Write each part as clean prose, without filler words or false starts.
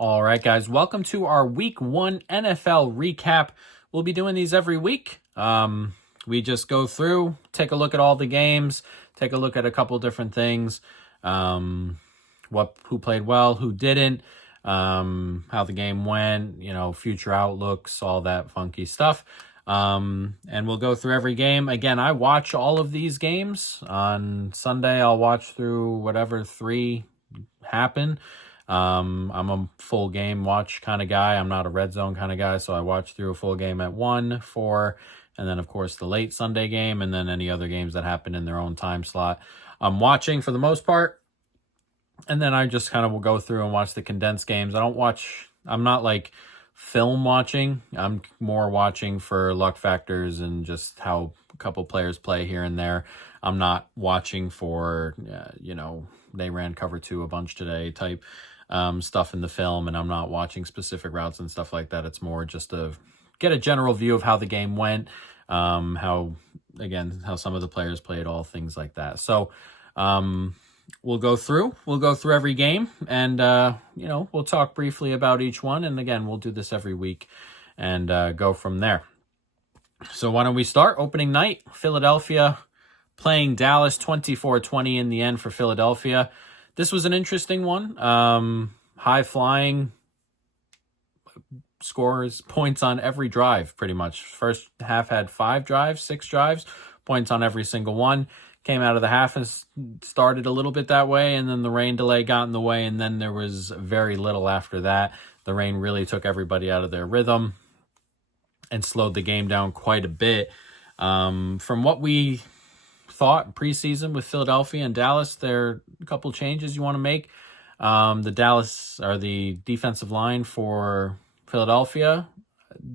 All right, guys, welcome to our Week 1 NFL recap. We'll be doing these every week. We just go through, take a look at all the games, take a look at a couple different things, who played well, who didn't, how the game went, future outlooks, all that funky stuff. And we'll go through every game. Again, I watch all of these games. On Sunday, I'll watch through whatever 3 happen. I'm a full game watch kind of guy. I'm not a red zone kind of guy, so I watch through a full game at 1, 4, and then of course the late Sunday game, and then any other games that happen in their own time slot. I'm watching for the most part, and then I just kind of will go through and watch the condensed games. I'm not like film watching. I'm more watching for luck factors and just how a couple players play here and there. I'm not watching for, they ran cover 2 a bunch today type stuff in the film, and I'm not watching specific routes and stuff like that. It's more just to get a general view of how the game went, how some of the players played, all things like that. So we'll go through every game, and we'll talk briefly about each one, and again, we'll do this every week and go from there. So why don't we start? Opening night, Philadelphia playing Dallas, 24-20 in the end for Philadelphia. This was an interesting one. High flying, scores points on every drive pretty much. First half had 6 drives, points on every single one. Came out of the half and started a little bit that way, and then the rain delay got in the way, and then there was very little after that. The rain really took everybody out of their rhythm and slowed the game down quite a bit. From what we thought preseason with Philadelphia and Dallas, there are a couple changes you want to make. The defensive line for Philadelphia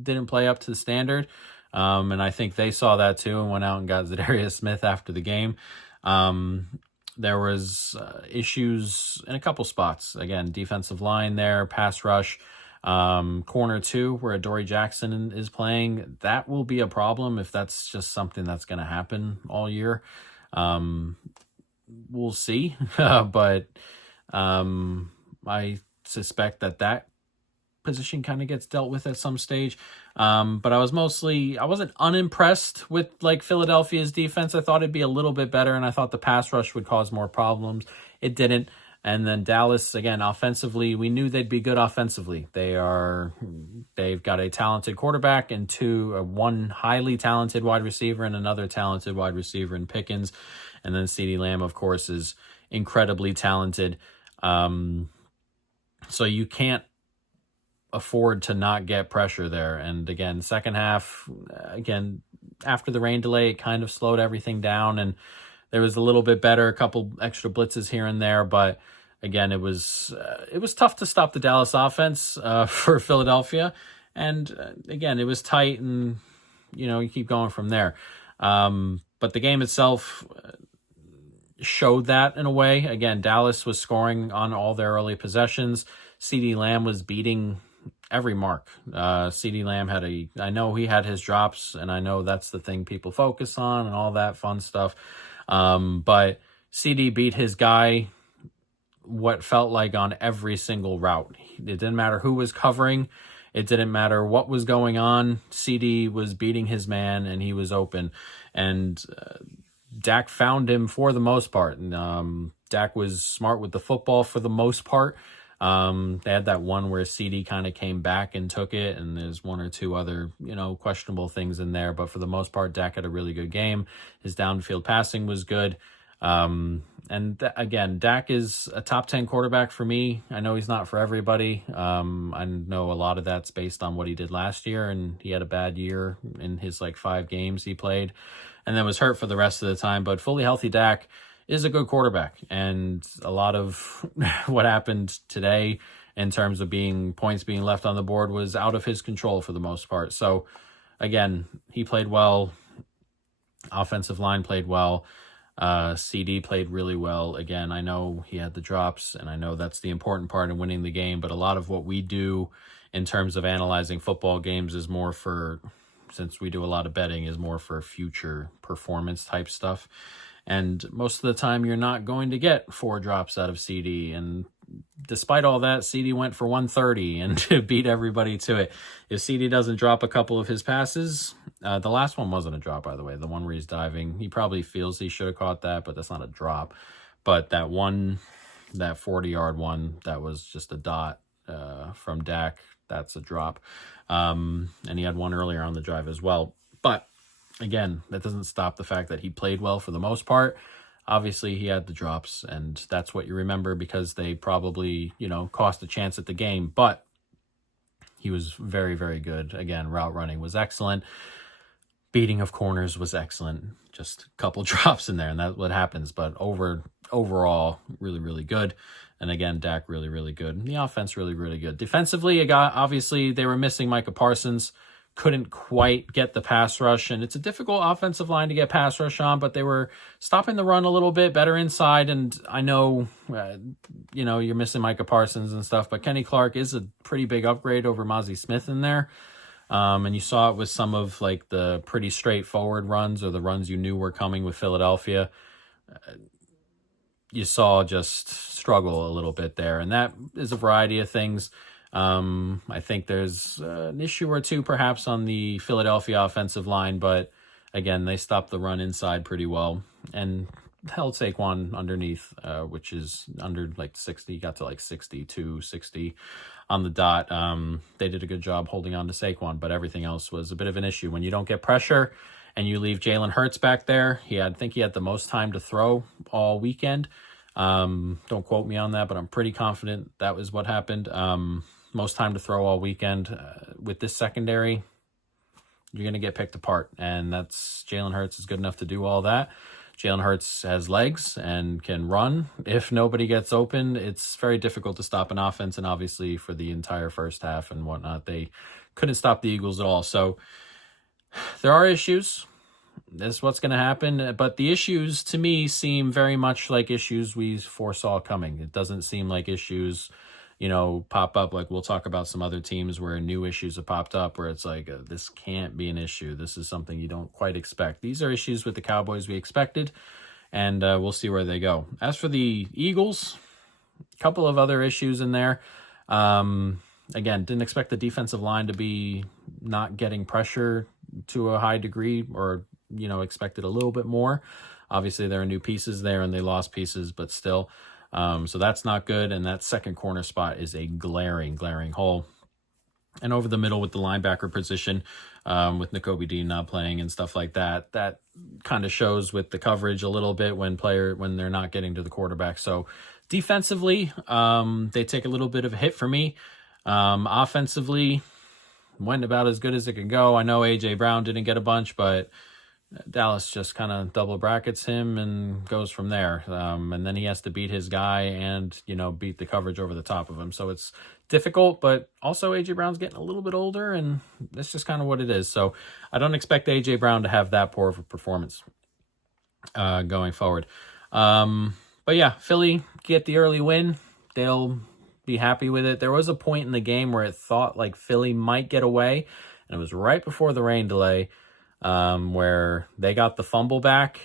didn't play up to the standard. And I think they saw that too and went out and got Zadarius Smith after the game. There was issues in a couple spots. Again, defensive line there, pass rush, corner 2, where Adoree Jackson is playing. That will be a problem if that's just something that's going to happen all year. We'll see. But I suspect that position kind of gets dealt with at some stage. But I wasn't unimpressed with Philadelphia's defense. I thought it'd be a little bit better, and I thought the pass rush would cause more problems. It didn't. And then Dallas, again, offensively, we knew they'd be good offensively. They've got a talented quarterback and one highly talented wide receiver and another talented wide receiver in Pickens. And then CeeDee Lamb, of course, is incredibly talented. So you can't afford to not get pressure there. And again, second half, after the rain delay, it kind of slowed everything down, and there was a little bit better, a couple extra blitzes here and there, but again, it was tough to stop the Dallas offense for Philadelphia, and again, it was tight, and you keep going from there. But the game itself showed that in a way. Again, Dallas was scoring on all their early possessions. CeeDee Lamb was beating every mark. CeeDee Lamb I know he had his drops, and I know that's the thing people focus on and all that fun stuff. But CD beat his guy what felt like on every single route. It didn't matter who was covering. It didn't matter what was going on. CD was beating his man, and he was open. And Dak found him for the most part. And Dak was smart with the football for the most part. They had that one where CD kind of came back and took it, and there's 1 or 2 other, questionable things in there. But for the most part, Dak had a really good game. His downfield passing was good. Again, Dak is a top 10 quarterback for me. I know he's not for everybody. I know a lot of that's based on what he did last year, and he had a bad year in his 5 games he played, and then was hurt for the rest of the time. But fully healthy Dak is a good quarterback, and a lot of what happened today in terms of points being left on the board was out of his control for the most part. So again, he played well. Offensive line played well. CD played really well. Again, I know he had the drops, and I know that's the important part in winning the game, but a lot of what we do in terms of analyzing football games is more since we do a lot of betting, is more for future performance type stuff. And most of the time, you're not going to get 4 drops out of CD. And despite all that, CD went for 130 and beat everybody to it. If CD doesn't drop a couple of his passes, the last one wasn't a drop, by the way. The one where he's diving, he probably feels he should have caught that, but that's not a drop. But that 40-yard one, that was just a dot from Dak. That's a drop. And he had one earlier on the drive as well. But again, that doesn't stop the fact that he played well for the most part. Obviously, he had the drops, and that's what you remember because they probably, cost a chance at the game. But he was very, very good. Again, route running was excellent. Beating of corners was excellent. Just a couple drops in there, and that's what happens. But overall, really, really good. And again, Dak really, really good. The offense really, really good. Defensively, obviously, they were missing Micah Parsons. Couldn't quite get the pass rush, and it's a difficult offensive line to get pass rush on, but they were stopping the run a little bit better inside, and I know, you're missing Micah Parsons and stuff, but Kenny Clark is a pretty big upgrade over Mozzie Smith in there, and you saw it with some of, the pretty straightforward runs or the runs you knew were coming with Philadelphia. You saw just struggle a little bit there, and that is a variety of things. I think there's an issue or two perhaps on the Philadelphia offensive line, but again, they stopped the run inside pretty well and held Saquon underneath, which is under 60, got to 62, 60 on the dot. They did a good job holding on to Saquon, but everything else was a bit of an issue. When you don't get pressure and you leave Jalen Hurts back there, I think he had the most time to throw all weekend. Don't quote me on that, but I'm pretty confident that was what happened. Most time to throw all weekend. With this secondary, you're going to get picked apart, and that's Jalen Hurts is good enough to do all that. Jalen Hurts has legs and can run. If nobody gets open, it's very difficult to stop an offense, and obviously for the entire first half and whatnot, they couldn't stop the Eagles at all. So there are issues. This is what's going to happen, but the issues to me seem very much like issues we foresaw coming. It doesn't seem like issues pop up. We'll talk about some other teams where new issues have popped up where it's this can't be an issue. This is something you don't quite expect. These are issues with the Cowboys we expected, and we'll see where they go. As for the Eagles, a couple of other issues in there. Again, didn't expect the defensive line to be not getting pressure to a high degree or, expected a little bit more. Obviously, there are new pieces there and they lost pieces, but still. So that's not good, and that second corner spot is a glaring hole. And over the middle with the linebacker position, with Nakobe Dean not playing and stuff like that, that kind of shows with the coverage a little bit when they're not getting to the quarterback. So defensively, they take a little bit of a hit for me. Offensively, went about as good as it could go. I know A.J. Brown didn't get a bunch, but Dallas just kind of double brackets him and goes from there. And then he has to beat his guy and, beat the coverage over the top of him. So it's difficult, but also A.J. Brown's getting a little bit older, and that's just kind of what it is. So I don't expect A.J. Brown to have that poor of a performance going forward. But yeah, Philly get the early win. They'll be happy with it. There was a point in the game where it thought Philly might get away, and it was right before the rain delay. Where they got the fumble back.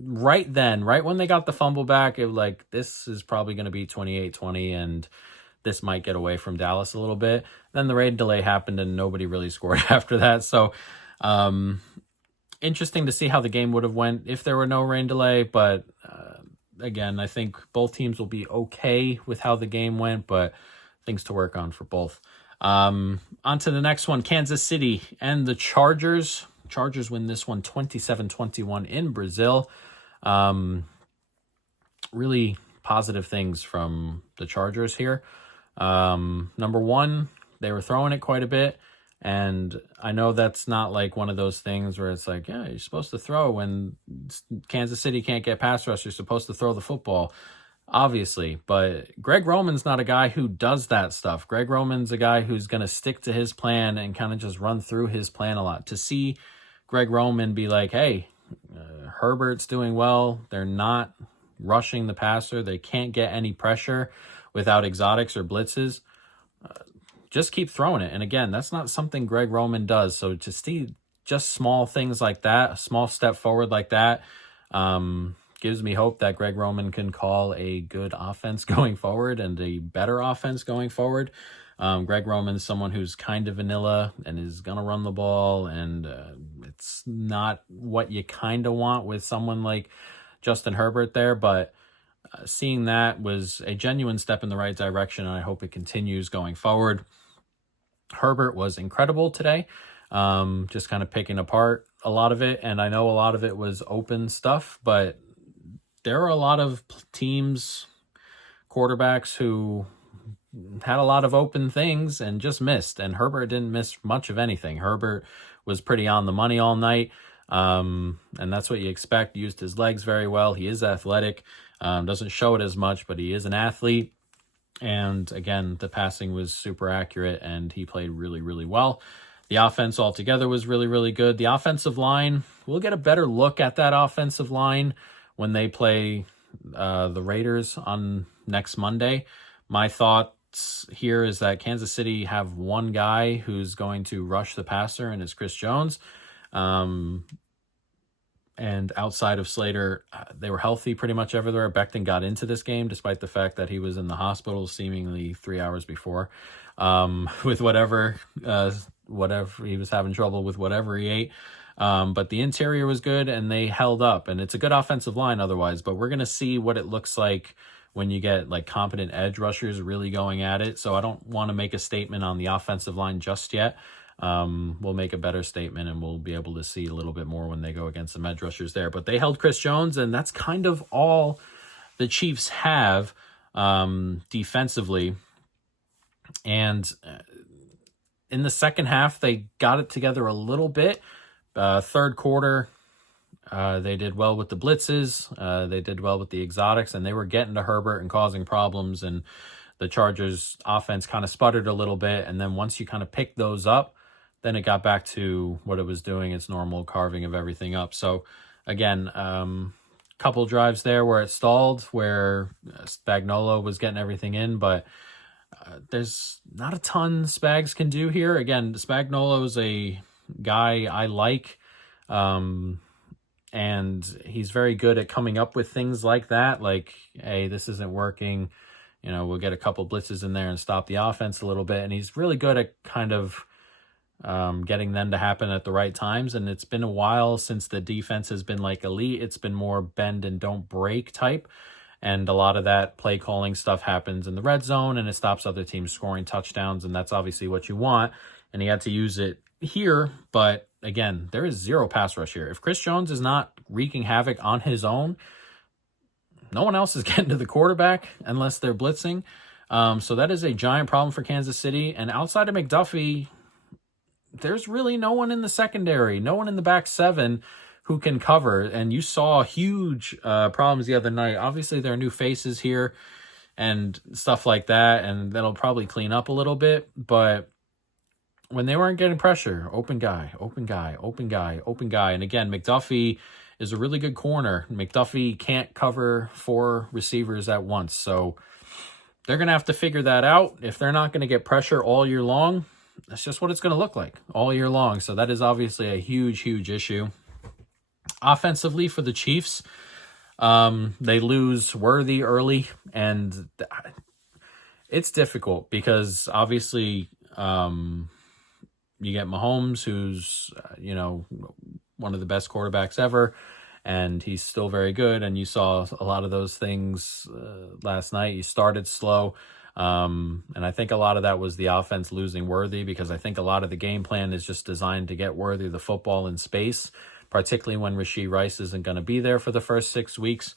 Right when they got the fumble back, it was this is probably going to be 28-20 and this might get away from Dallas a little bit. Then the rain delay happened and nobody really scored after that. So, interesting to see how the game would have went if there were no rain delay. But, again, I think both teams will be okay with how the game went, but things to work on for both. On to the next one, Kansas City and the Chargers. Chargers win this one 27-21 in Brazil. Really positive things from the Chargers here. Number one, they were throwing it quite a bit. And I know that's not one of those things where it's you're supposed to throw when Kansas City can't get pass rush. You're supposed to throw the football. Obviously, but Greg Roman's not a guy who does that stuff. Greg Roman's a guy who's going to stick to his plan and kind of just run through his plan a lot. To see Greg Roman be hey, Herbert's doing well. They're not rushing the passer. They can't get any pressure without exotics or blitzes. Just keep throwing it. And again, that's not something Greg Roman does. So to see just small things like that, a small step forward like that, gives me hope that Greg Roman can call a good offense going forward and a better offense going forward. Greg Roman's someone who's kind of vanilla and is going to run the ball, and it's not what you kind of want with someone like Justin Herbert there, but seeing that was a genuine step in the right direction, and I hope it continues going forward. Herbert was incredible today, just kind of picking apart a lot of it, and I know a lot of it was open stuff, but there are a lot of teams, quarterbacks who had a lot of open things and just missed, and Herbert didn't miss much of anything. Herbert was pretty on the money all night, and that's what you expect. Used his legs very well. He is athletic, doesn't show it as much, but he is an athlete. And again, the passing was super accurate, and he played really, really well. The offense altogether was really, really good. The offensive line, we'll get a better look at that offensive line when they play the Raiders on next Monday. My thoughts here is that Kansas City have one guy who's going to rush the passer, and it's Chris Jones. And outside of Slater, they were healthy pretty much everywhere. Becton got into this game despite the fact that he was in the hospital seemingly 3 hours before with whatever he was having trouble with, whatever he ate. But the interior was good, and they held up. And it's a good offensive line otherwise. But we're going to see what it looks like when you get like competent edge rushers really going at it. So I don't want to make a statement on the offensive line just yet. We'll make a better statement, and we'll be able to see a little bit more when they go against some edge rushers there. But they held Chris Jones, and that's kind of all the Chiefs have defensively. And in the second half, they got it together a little bit. Third quarter, they did well with the blitzes. They did well with the exotics, and they were getting to Herbert and causing problems. And the Chargers offense kind of sputtered a little bit. And then once you kind of pick those up, then it got back to what it was doing, its normal carving of everything up. So again, couple drives there where it stalled, where Spagnuolo was getting everything in, but there's not a ton Spags can do here. Again, Spagnuolo is a guy I like, and he's very good at coming up with things like that. Like, hey, this isn't working. We'll get a couple blitzes in there and stop the offense a little bit. And he's really good at kind of getting them to happen at the right times. And it's been a while since the defense has been like elite. It's been more bend and don't break type. And a lot of that play calling stuff happens in the red zone, and it stops other teams scoring touchdowns. And that's obviously what you want. And he had to use it here. But again, there is zero pass rush here. If Chris Jones is not wreaking havoc on his own, no one else is getting to the quarterback unless they're blitzing. So that is a giant problem for Kansas City. And outside of McDuffie, there's really no one in the secondary, no one in the back seven who can cover. And you saw huge problems the other night. Obviously, there are new faces here and stuff like that, and that'll probably clean up a little bit. But when they weren't getting pressure, open guy. And again, McDuffie is a really good corner. McDuffie can't cover 4 receivers at once. So they're going to have to figure that out. If they're not going to get pressure all year long, that's just what it's going to look like all year long. So that is obviously a huge, huge issue. Offensively for the Chiefs, they lose Worthy early, and it's difficult because obviously you get Mahomes, who's, one of the best quarterbacks ever, and he's still very good. And you saw a lot of those things last night. He started slow, and I think a lot of that was the offense losing Worthy, because I think a lot of the game plan is just designed to get Worthy the football in space, particularly when Rashee Rice isn't going to be there for the first 6 weeks.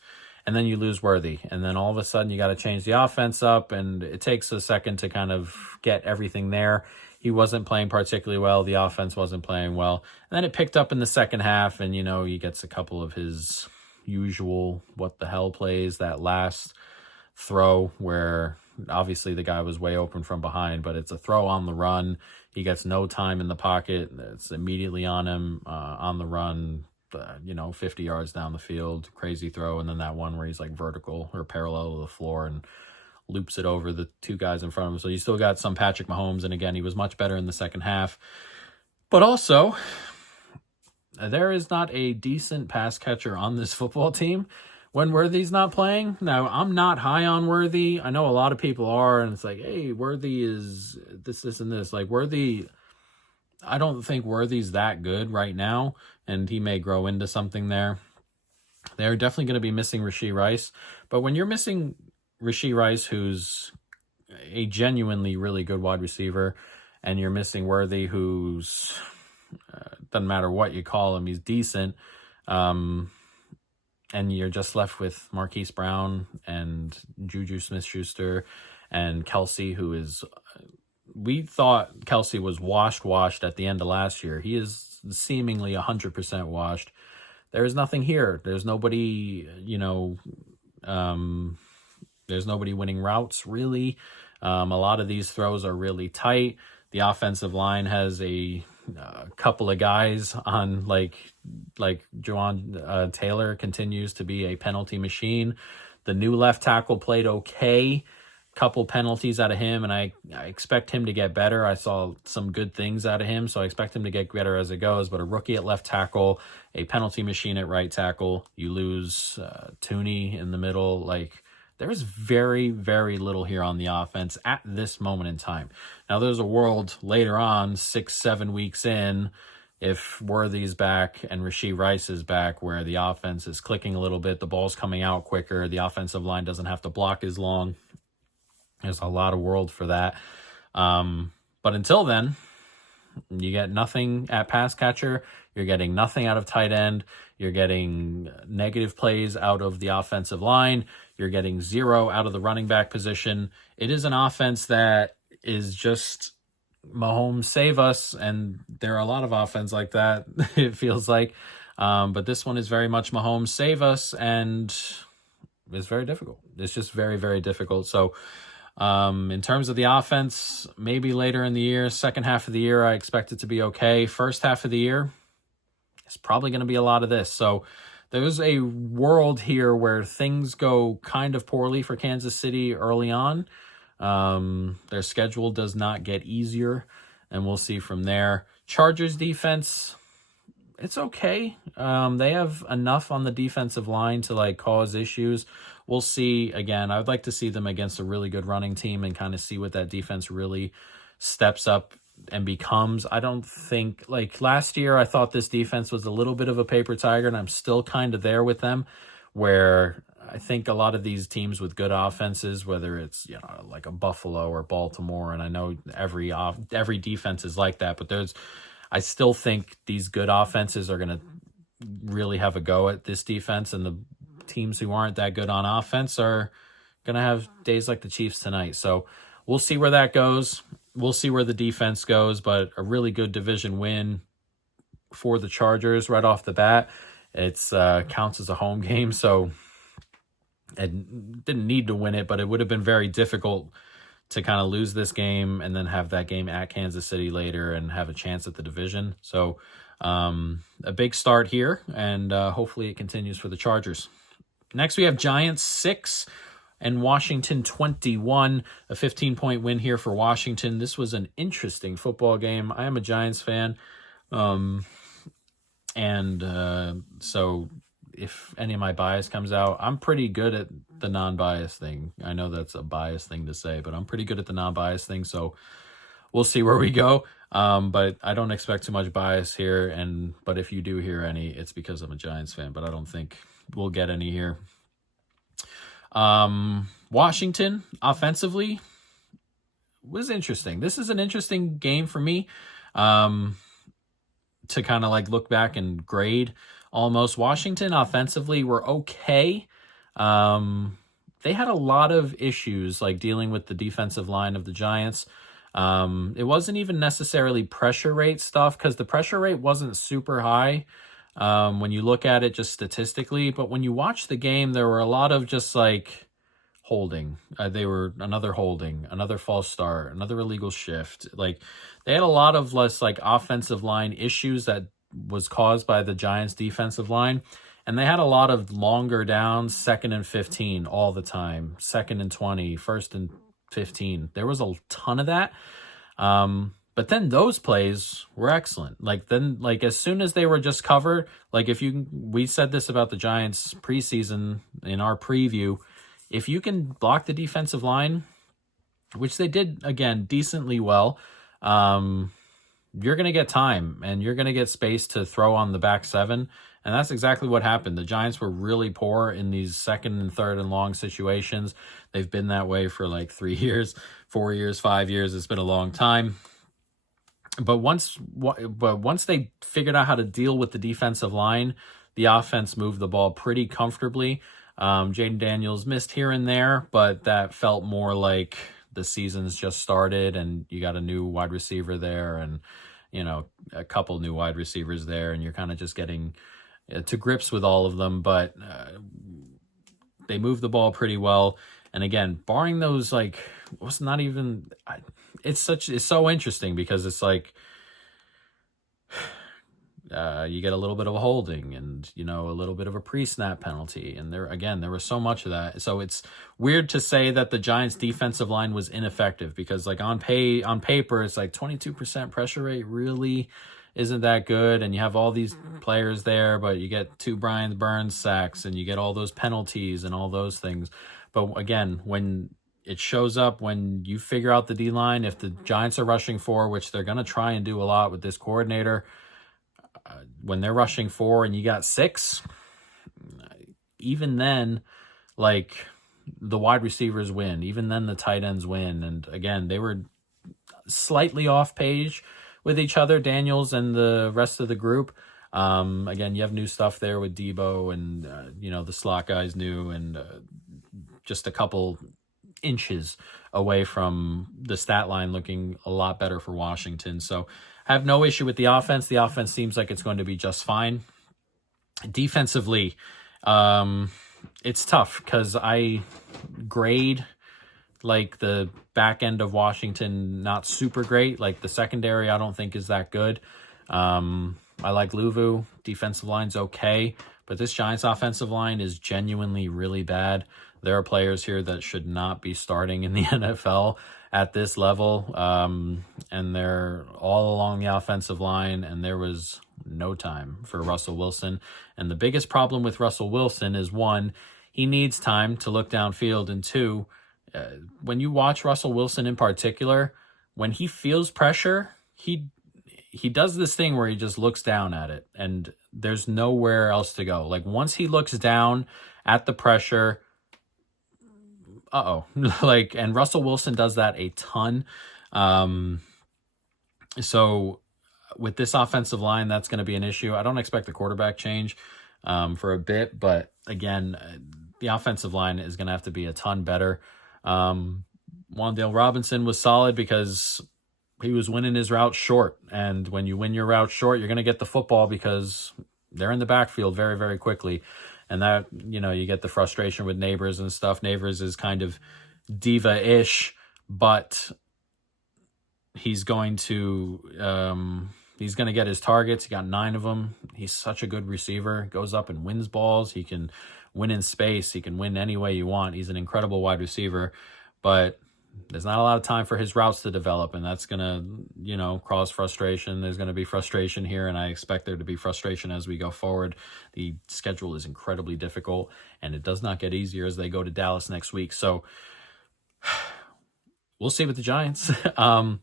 And then you lose Worthy, and then all of a sudden you got to change the offense up, and it takes a second to kind of get everything there. He wasn't playing particularly well. The offense wasn't playing well. And then it picked up in the second half, and, he gets a couple of his usual what the hell plays, that last throw where obviously the guy was way open from behind, but it's a throw on the run. He gets no time in the pocket. It's immediately on him on the run, 50 yards down the field, crazy throw. And then that one where he's like vertical or parallel to the floor and loops it over the 2 guys in front of him. So you still got some Patrick Mahomes. And again, he was much better in the second half. But also, there is not a decent pass catcher on this football team, when Worthy's not playing. Now, I'm not high on Worthy. I know a lot of people are, and it's like, hey, Worthy is this, and this. Like, Worthy, I don't think Worthy's that good right now, and he may grow into something there. They're definitely going to be missing Rashee Rice. But when you're missing Rashee Rice, who's a genuinely really good wide receiver, and you're missing Worthy, who's, doesn't matter what you call him, he's decent, and you're just left with Marquise Brown and Juju Smith-Schuster and Kelsey, who is, we thought Kelsey was washed at the end of last year. He is seemingly 100% washed. There is nothing here. There's nobody, there's nobody winning routes, really. A lot of these throws are really tight. The offensive line has a couple of guys on, like Juwan Taylor continues to be a penalty machine. The new left tackle played okay. Couple penalties out of him, and I expect him to get better. I saw some good things out of him, so I expect him to get better as it goes. But a rookie at left tackle, a penalty machine at right tackle, you lose Tooney in the middle. Like, there's very, very little here on the offense at this moment in time. Now, there's a world later on, 6-7 weeks in, if Worthy's back and Rashee Rice is back, where the offense is clicking a little bit, the ball's coming out quicker, the offensive line doesn't have to block as long. There's a lot of world for that. But until then, you get nothing at pass catcher. You're getting nothing out of tight end. You're getting negative plays out of the offensive line. You're getting 0 out of the running back position. It is an offense that is just Mahomes save us, and there are a lot of offense like that, it feels like. But this one is very much Mahomes save us, and it's very difficult. It's just very, very difficult. So, in terms of the offense, maybe later in the year, second half of the year, I expect it to be okay. First half of the year, it's probably going to be a lot of this. So there's a world here where things go kind of poorly for Kansas City early on. Their schedule does not get easier, and we'll see from there. Chargers defense, it's okay. They have enough on the defensive line to cause issues. We'll see. Again, I would like to see them against a really good running team and kind of see what that defense really steps up and becomes. I don't think, last year, I thought this defense was a little bit of a paper tiger, and I'm still kind of there with them, where I think a lot of these teams with good offenses, whether it's, like a Buffalo or Baltimore, and I know every defense is like that, but I still think these good offenses are going to really have a go at this defense, and the teams who aren't that good on offense are going to have days like the Chiefs tonight. So we'll see where that goes. We'll see where the defense goes, but a really good division win for the Chargers right off the bat. It's counts as a home game, so it didn't need to win it, but it would have been very difficult to kind of lose this game and then have that game at Kansas City later and have a chance at the division. So a big start here, and hopefully it continues for the Chargers. Next, we have Giants 6 and Washington 21, a 15-point win here for Washington. This was an interesting football game. I am a Giants fan, so if any of my bias comes out, I'm pretty good at the non-bias thing. I know that's a biased thing to say, but I'm pretty good at the non-bias thing, so we'll see where we go. But I don't expect too much bias here, but if you do hear any, it's because I'm a Giants fan, but I don't think we'll get any here. Washington, offensively, was interesting. This is an interesting game for me to kind of look back and grade almost. Washington, offensively, were okay. They had a lot of issues dealing with the defensive line of the Giants. It wasn't even necessarily pressure rate stuff, because the pressure rate wasn't super high when you look at it just statistically. But when you watch the game, there were a lot of just holding. They were another holding, another false start, another illegal shift. They had a lot of less offensive line issues that was caused by the Giants defensive line. And they had a lot of longer downs, 2nd and 15 all the time, 2nd and 20, 1st and 15. There was a ton of that. But But then those plays were excellent. Like as soon as they were just covered, like we said this about the Giants preseason in our preview, if you can block the defensive line, which they did, again, decently well, you're going to get time and you're going to get space to throw on the back seven. And that's exactly what happened. The Giants were really poor in these second and third and long situations. They've been that way for like 3 years, 4 years, 5 years. It's been a long time. But once they figured out how to deal with the defensive line, the offense moved the ball pretty comfortably. Jaden Daniels missed here and there, but that felt more like the season's just started and you got a new wide receiver there and, a couple new wide receivers there, and you're kind of just getting to grips with all of them. But they moved the ball pretty well. And again, barring those, it's so interesting because it's like, you get a little bit of a holding and, a little bit of a pre-snap penalty. And there was so much of that. So it's weird to say that the Giants defensive line was ineffective because on paper, it's like 22% pressure rate really isn't that good. And you have all these players there, but you get 2 Brian Burns sacks and you get all those penalties and all those things. But again, when it shows up, when you figure out the D-line, if the Giants are rushing 4, which they're going to try and do a lot with this coordinator, when they're rushing 4 and you got 6, even then, the wide receivers win. Even then, the tight ends win. And again, they were slightly off page with each other, Daniels and the rest of the group. Again, you have new stuff there with Debo and, the slot guys new and just a couple inches away from the stat line looking a lot better for Washington. So I have no issue with the offense. The offense seems like it's going to be just fine. Defensively, it's tough because I grade the back end of Washington not super great. The secondary I don't think is that good. I like Luvu. Defensive line's okay. But this Giants offensive line is genuinely really bad. There are players here that should not be starting in the NFL at this level. And they're all along the offensive line, and there was no time for Russell Wilson. And the biggest problem with Russell Wilson is, 1, he needs time to look downfield, and 2, when you watch Russell Wilson in particular, when he feels pressure, he does this thing where he just looks down at it, and there's nowhere else to go. Once he looks down at the pressure, and Russell Wilson does that a ton. So with this offensive line, that's going to be an issue. I don't expect the quarterback change for a bit, but again, the offensive line is going to have to be a ton better. Wan'Dale Robinson was solid because he was winning his route short. And when you win your route short, you're going to get the football because they're in the backfield very, very quickly. And that, you get the frustration with Neighbors and stuff. Neighbors is kind of diva-ish, but he's going to get his targets. He got 9 of them. He's such a good receiver. Goes up and wins balls. He can win in space. He can win any way you want. He's an incredible wide receiver, but there's not a lot of time for his routes to develop, and that's going to, cause frustration. There's going to be frustration here, and I expect there to be frustration as we go forward. The schedule is incredibly difficult, and it does not get easier as they go to Dallas next week. So we'll see with the Giants.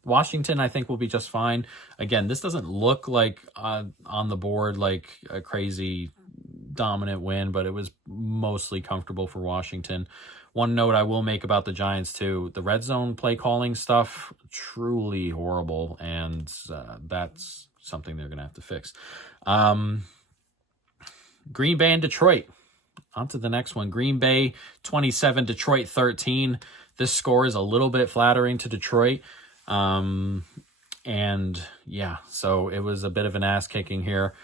Washington, I think, will be just fine. Again, this doesn't look like on the board like a crazy dominant win, but it was mostly comfortable for Washington. One note I will make about the Giants, too, the red zone play calling stuff, truly horrible, and that's something they're going to have to fix. Green Bay and Detroit. On to the next one. Green Bay 27, Detroit 13. This score is a little bit flattering to Detroit. So it was a bit of an ass-kicking here.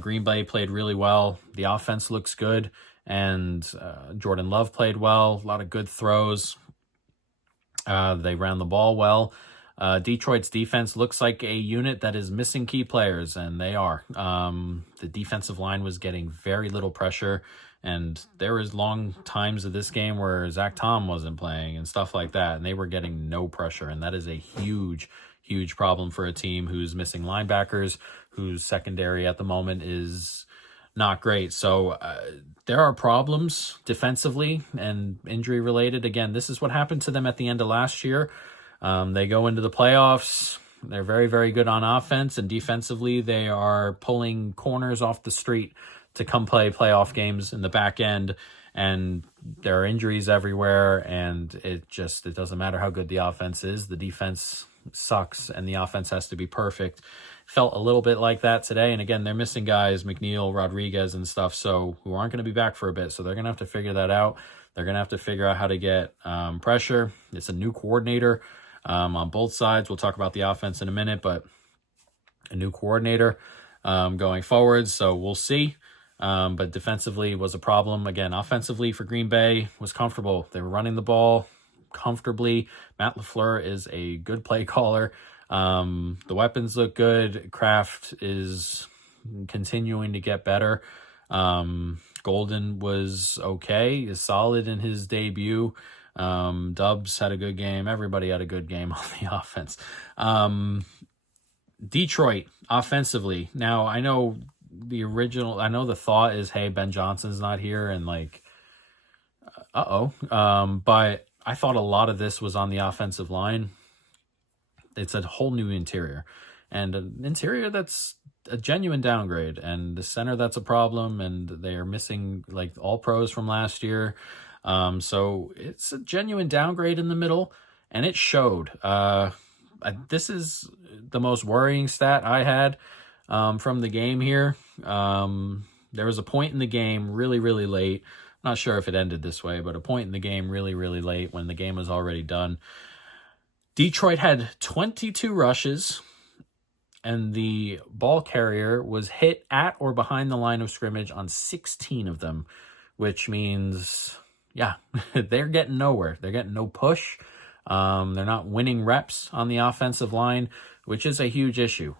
Green Bay played really well. The offense looks good. And Jordan Love played well. A lot of good throws. They ran the ball well. Detroit's defense looks like a unit that is missing key players, and they are. The defensive line was getting very little pressure, and there was long times of this game where Zach Tom wasn't playing and stuff like that, and they were getting no pressure, and that is a huge problem for a team who's missing linebackers, whose secondary at the moment is not great. So there are problems defensively and injury related. Again, this is what happened to them at the end of last year. They go into the playoffs. They're very, very good on offense, and defensively they are pulling corners off the street to come play playoff games in the back end, and there are injuries everywhere, and it doesn't matter how good the offense is. The defense sucks, and the offense has to be perfect. Felt a little bit like that today, and again, they're missing guys, McNeil, Rodriguez, and stuff, so who aren't going to be back for a bit, so they're going to have to figure that out. They're going to have to figure out how to get pressure. It's a new coordinator on both sides. We'll talk about the offense in a minute, but a new coordinator going forward, so we'll see. But defensively was a problem. Again, offensively for Green Bay was comfortable. They were running the ball comfortably. Matt LaFleur is a good play caller. The weapons look good. Kraft is continuing to get better. Golden was okay, is solid in his debut. Dubs had a good game. Everybody had a good game on the offense. Detroit offensively. Now, I know the thought is, hey, Ben Johnson's not here, and like, but I thought a lot of this was on the offensive line. It's a whole new interior, and an interior that's a genuine downgrade, and the center that's a problem, and they are missing like all pros from last year. So it's a genuine downgrade in the middle, and it showed. This is the most worrying stat I had from the game here. There was a point in the game really, really late. I'm not sure if it ended this way, but a point in the game really, really late when the game was already done. Detroit had 22 rushes, and the ball carrier was hit at or behind the line of scrimmage on 16 of them, which means, yeah, they're getting nowhere. They're getting no push. They're not winning reps on the offensive line, which is a huge issue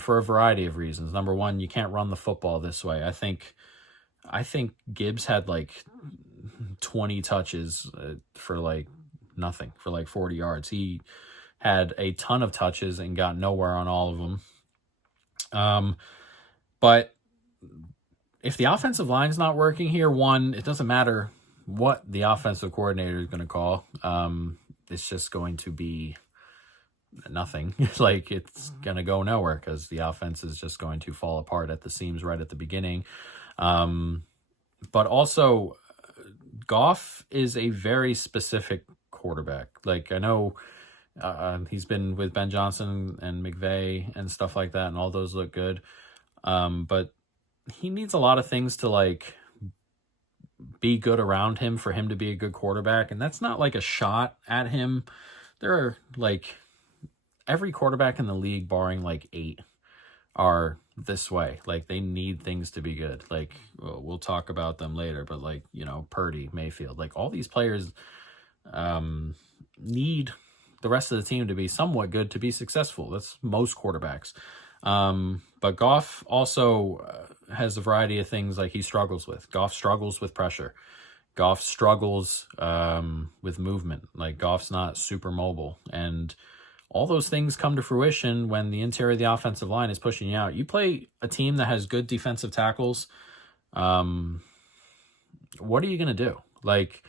for a variety of reasons. Number one, you can't run the football this way. I think Gibbs had like 20 touches for like nothing, for like 40 yards. He had a ton of touches and got nowhere on all of them. But if the offensive line's not working here, one, it doesn't matter what the offensive coordinator is going to call. It's just going to be nothing. Like, it's going to go nowhere because the offense is just going to fall apart at the seams right at the beginning. But also, Goff is a very specific quarterback. Like, I know he's been with Ben Johnson and McVay and stuff like that, and all those look good. But he needs a lot of things to, like, be good around him for him to be a good quarterback. And that's not like a shot at him. There are, like, every quarterback in the league, barring like 8, are this way. Like, they need things to be good. Like, we'll talk about them later, but like, you know, Purdy, Mayfield, like all these players need the rest of the team to be somewhat good to be successful. That's most quarterbacks. But Goff also has a variety of things like he struggles with. Goff struggles with pressure. Goff struggles with movement. Like, Goff's not super mobile. And all those things come to fruition when the interior of the offensive line is pushing you out. You play a team that has good defensive tackles. What are you going to do? Like,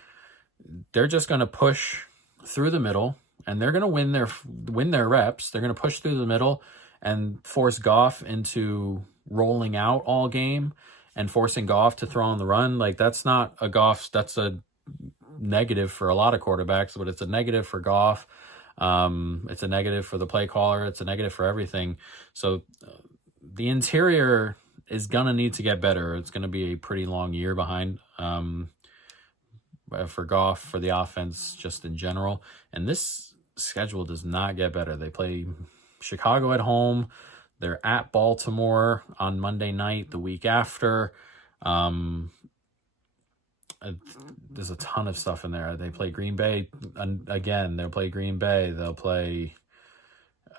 they're just going to push through the middle, and they're going to win their reps. They're going to push through the middle and force Goff into rolling out all game and forcing Goff to throw on the run. Like, that's not a Goff. That's a negative for a lot of quarterbacks, but it's a negative for Goff. It's a negative for the play caller. It's a negative for everything. So the interior is going to need to get better. It's going to be a pretty long year behind for Goff, for the offense just in general. And this schedule does not get better. They play Chicago at home. They're at Baltimore on Monday night the week after. There's a ton of stuff in there. They play Green Bay again. They'll play Green Bay. They'll play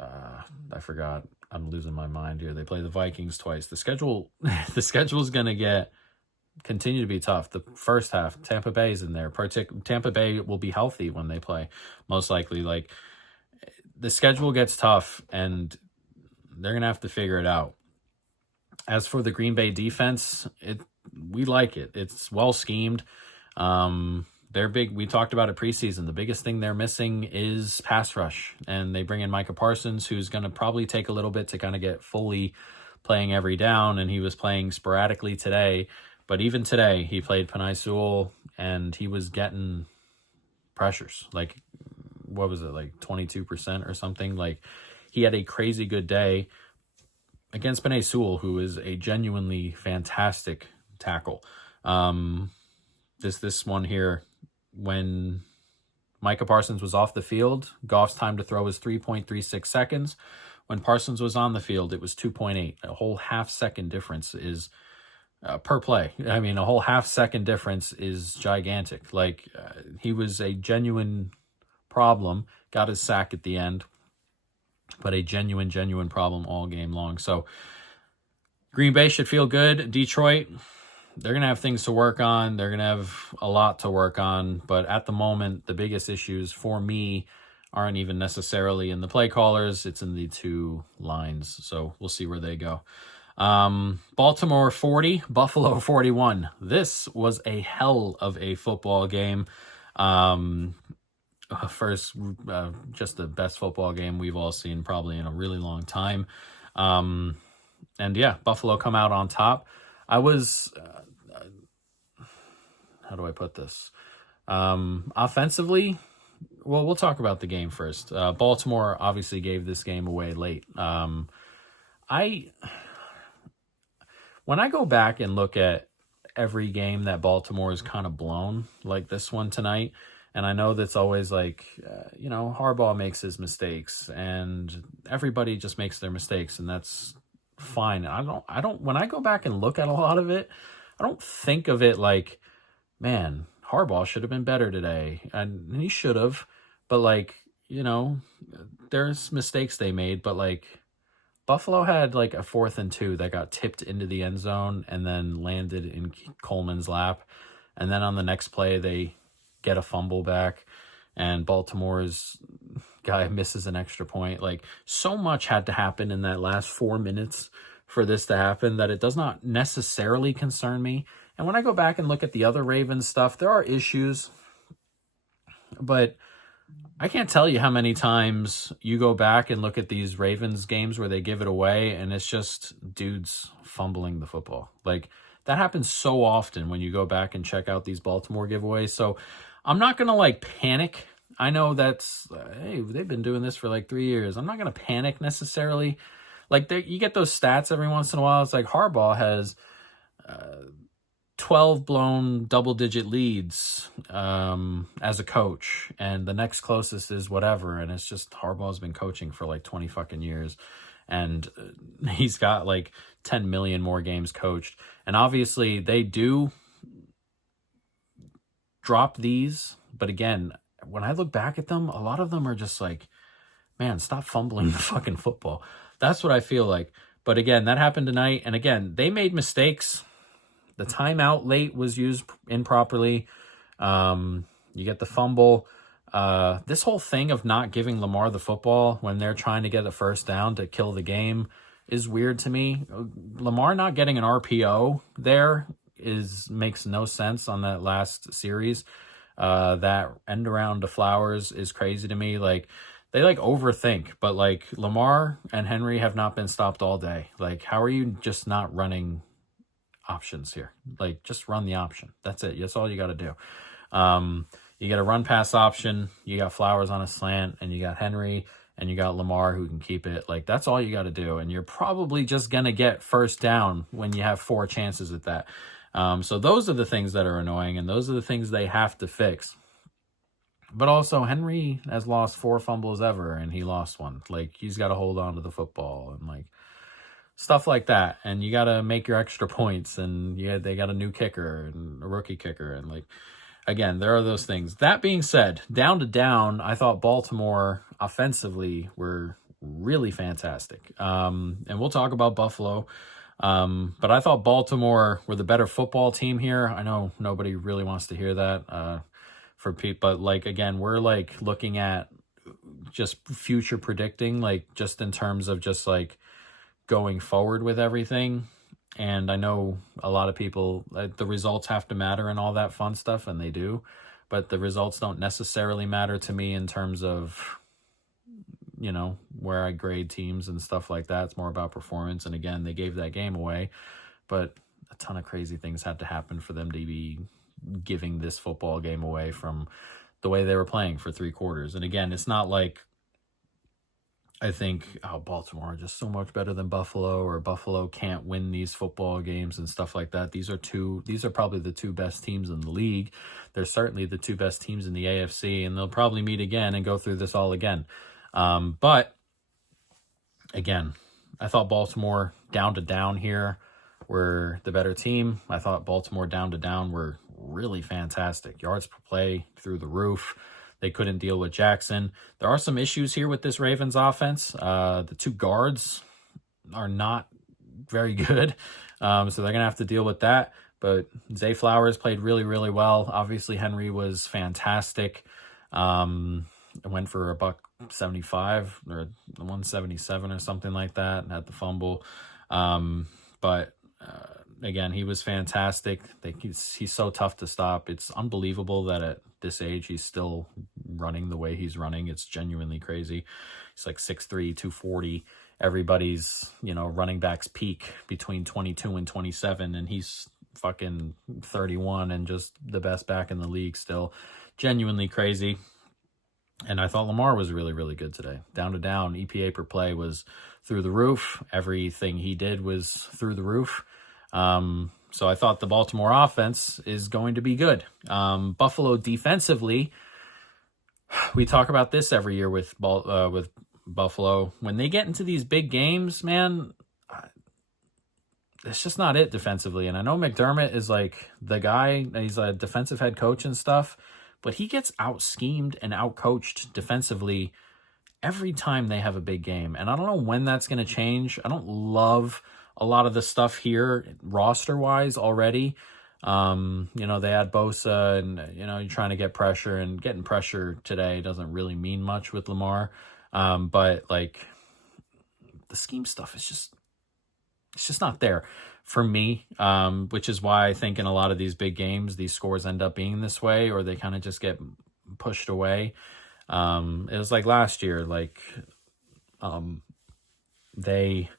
I forgot. I'm losing my mind here. They play the Vikings twice. The schedule is going to continue to be tough. The first half, Tampa Bay is in there. Tampa Bay will be healthy when they play, most likely. Like, the schedule gets tough, and they're going to have to figure it out. As for the Green Bay defense, we like it. It's well schemed. They're big. We talked about it preseason. The biggest thing they're missing is pass rush, and they bring in Micah Parsons, who's going to probably take a little bit to kind of get fully playing every down, and he was playing sporadically today. But even today, he played Penei Sewell, and he was getting pressures. Like, what was it, like 22% or something? Like, he had a crazy good day against Penei Sewell, who is a genuinely fantastic tackle. This one here, when Micah Parsons was off the field, Goff's time to throw was 3.36 seconds. When Parsons was on the field, it was 2.8. A whole half-second difference is per play. I mean, a whole half-second difference is gigantic. Like, he was a genuine problem, got his sack at the end, but a genuine problem all game long. So Green Bay should feel good. Detroit, they're going to have things to work on. They're going to have a lot to work on. But at the moment, the biggest issues for me aren't even necessarily in the play callers. It's in the two lines. So we'll see where they go. Baltimore 40, Buffalo 41. This was a hell of a football game. Just the best football game we've all seen probably in a really long time. And yeah, Buffalo come out on top. I was, how do I put this? Offensively, well, we'll talk about the game first. Baltimore obviously gave this game away late. When I go back and look at every game that Baltimore is kind of blown, like this one tonight, and I know that's always like, Harbaugh makes his mistakes, and everybody just makes their mistakes, and that's fine. When I go back and look at a lot of it, I don't think of it like, man, Harbaugh should have been better today, and he should have, but like, there's mistakes they made, but like, Buffalo had like a 4th and 2 that got tipped into the end zone and then landed in Coleman's lap, and then on the next play, they get a fumble back, and Baltimore's guy misses an extra point. Like, so much had to happen in that last 4 minutes for this to happen that it does not necessarily concern me. And when I go back and look at the other Ravens stuff, there are issues, but I can't tell you how many times you go back and look at these Ravens games where they give it away and it's just dudes fumbling the football. Like, that happens so often when you go back and check out these Baltimore giveaways. So I'm not going to like panic. I know that's, hey, they've been doing this for like 3 years. I'm not going to panic necessarily. Like, you get those stats every once in a while. It's like Harbaugh has 12 blown double-digit leads as a coach, and the next closest is whatever, and it's just Harbaugh's been coaching for like 20 fucking years, and he's got like 10 million more games coached. And obviously they do drop these, but again, when I look back at them, a lot of them are just like, man, stop fumbling the fucking football. That's what I feel like. But again, that happened tonight, and again, they made mistakes. The timeout late was used improperly. You get the fumble. This whole thing of not giving Lamar the football when they're trying to get a first down to kill the game is weird to me. Lamar not getting an RPO there makes no sense on that last series. That end around to Flowers is crazy to me. Like, they like overthink, but like Lamar and Henry have not been stopped all day. Like, how are you just not running options here? Like, just run the option. That's it. That's all you got to do. You got a run pass option. You got Flowers on a slant, and you got Henry, and you got Lamar who can keep it. Like, that's all you got to do. And you're probably just going to get first down when you have 4 chances at that. So those are the things that are annoying, and those are the things they have to fix. But also, Henry has lost 4 fumbles ever, and he lost one. Like, he's got to hold on to the football and like stuff like that. And you got to make your extra points, and they got a new kicker and a rookie kicker, and like, again, there are those things. That being said, down to down, I thought Baltimore offensively were really fantastic. And we'll talk about Buffalo. But I thought Baltimore were the better football team here. I know nobody really wants to hear that for people, but like, again, we're like looking at just future predicting, like just in terms of just like going forward with everything. And I know a lot of people, the results have to matter and all that fun stuff, and they do, but the results don't necessarily matter to me in terms of, you know, where I grade teams and stuff like that. It's more about performance. And again, they gave that game away, but a ton of crazy things had to happen for them to be giving this football game away from the way they were playing for 3 quarters. And again, it's not like I think, oh, Baltimore are just so much better than Buffalo, or Buffalo can't win these football games and stuff like that. These are probably the 2 best teams in the league. They're certainly the 2 best teams in the AFC, and they'll probably meet again and go through this all again. But again, I thought Baltimore down to down here were the better team. I thought Baltimore down to down were really fantastic. Yards per play through the roof. They couldn't deal with Jackson. There are some issues here with this Ravens offense. The 2 guards are not very good. So they're going to have to deal with that. But Zay Flowers played really, really well. Obviously, Henry was fantastic. It went for $175 or 177 or something like that, and had the fumble. But again, he was fantastic. He's so tough to stop. It's unbelievable that at this age he's still running the way he's running. It's genuinely crazy. He's like 6'3", 240. Everybody's, running backs peak between 22 and 27, and he's fucking 31 and just the best back in the league still. Genuinely crazy. And I thought Lamar was really, really good today. Down to down, EPA per play was through the roof. Everything he did was through the roof. So I thought the Baltimore offense is going to be good. Buffalo defensively, we talk about this every year with Buffalo. When they get into these big games, man, it's just not it defensively. And I know McDermott is like the guy, he's a defensive head coach and stuff, but he gets out-schemed and out-coached defensively every time they have a big game. And I don't know when that's going to change. I don't love a lot of the stuff here roster-wise already. They had Bosa, and, you're trying to get pressure, and getting pressure today doesn't really mean much with Lamar. But, like, the scheme stuff is just not there for me, which is why I think in a lot of these big games, these scores end up being this way, or they kind of just get pushed away. It was like last year, they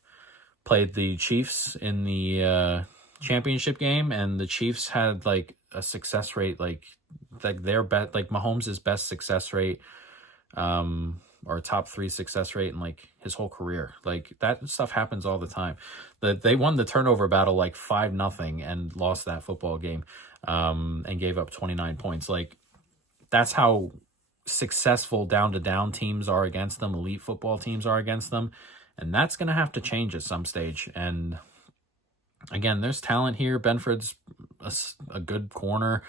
played the Chiefs in the championship game, and the Chiefs had like a success rate, like their bet, like Mahomes' best success rate, or top 3 success rate in like his whole career. Like that stuff happens all the time. They won the turnover battle like 5-0 and lost that football game, and gave up 29 points. Like that's how successful down to down teams are against them. Elite football teams are against them. And that's going to have to change at some stage. And again, there's talent here. Benford's a good corner.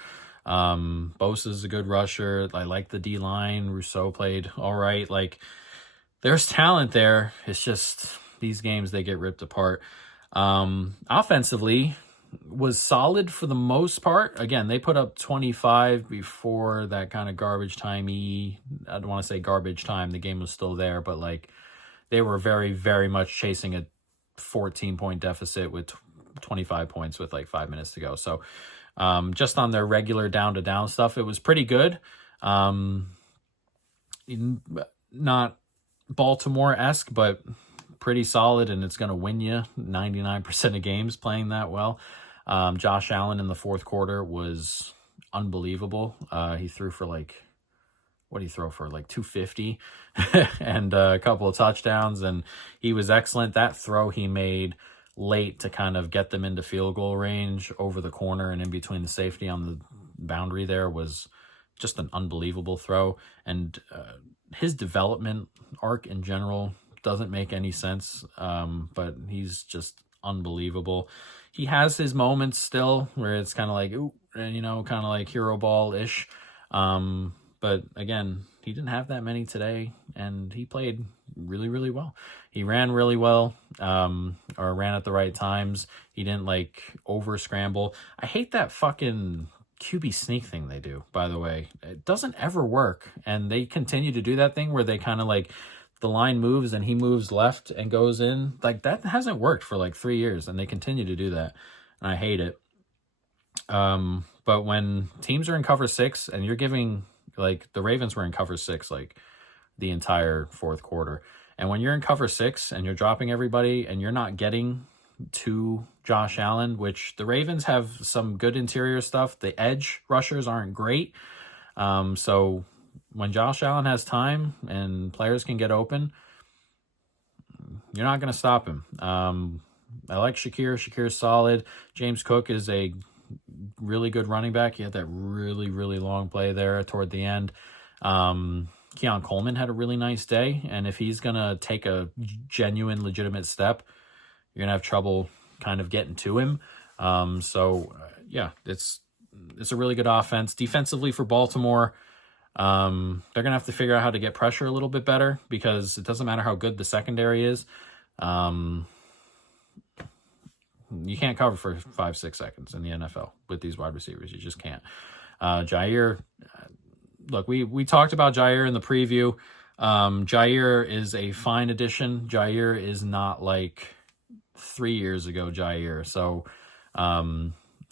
Bosa's a good rusher. I like the D-line. Rousseau played all right. Like, there's talent there. It's just these games, they get ripped apart. Offensively, was solid for the most part. Again, they put up 25 before that kind of garbage time-y. I don't want to say garbage time. The game was still there, but like, they were very, very much chasing a 14-point deficit with 25 points with like 5 minutes to go. So just on their regular down-to-down stuff, it was pretty good. Not Baltimore-esque, but pretty solid, and it's going to win you 99% of games playing that well. Josh Allen in the fourth quarter was unbelievable. He threw for like, what did he throw for? Like 250 and a couple of touchdowns, and he was excellent. That throw he made late to kind of get them into field goal range over the corner and in between the safety on the boundary there was just an unbelievable throw. And his development arc in general doesn't make any sense, but he's just unbelievable. He has his moments still where it's kind of like, ooh, kind of like hero ball-ish. But again, he didn't have that many today, and he played really, really well. He ran really well, or ran at the right times. He didn't like over scramble. I hate that fucking QB sneak thing they do, by the way. It doesn't ever work, and they continue to do that thing where they kind of like the line moves and he moves left and goes in. Like, that hasn't worked for like 3 years, and they continue to do that, and I hate it. But when teams are in cover 6 and you're giving, like, the Ravens were in cover 6 like the entire fourth quarter, and when you're in cover 6 and you're dropping everybody and you're not getting to Josh Allen, which the Ravens have some good interior stuff, the edge rushers aren't great. So when Josh Allen has time and players can get open, you're not going to stop him. I like Shakir. Shakir's solid. James Cook is a really good running back. He had that really, really long play there toward the end. Keon Coleman had a really nice day, and if he's going to take a genuine, legitimate step, you're going to have trouble kind of getting to him. Yeah, it's a really good offense. Defensively for Baltimore, they're going to have to figure out how to get pressure a little bit better, because it doesn't matter how good the secondary is. You can't cover for 5-6 seconds in the NFL with these wide receivers. You just can't. Jair, look, we talked about Jair in the preview. Jair is a fine addition. Jair is not like 3 years ago Jair. So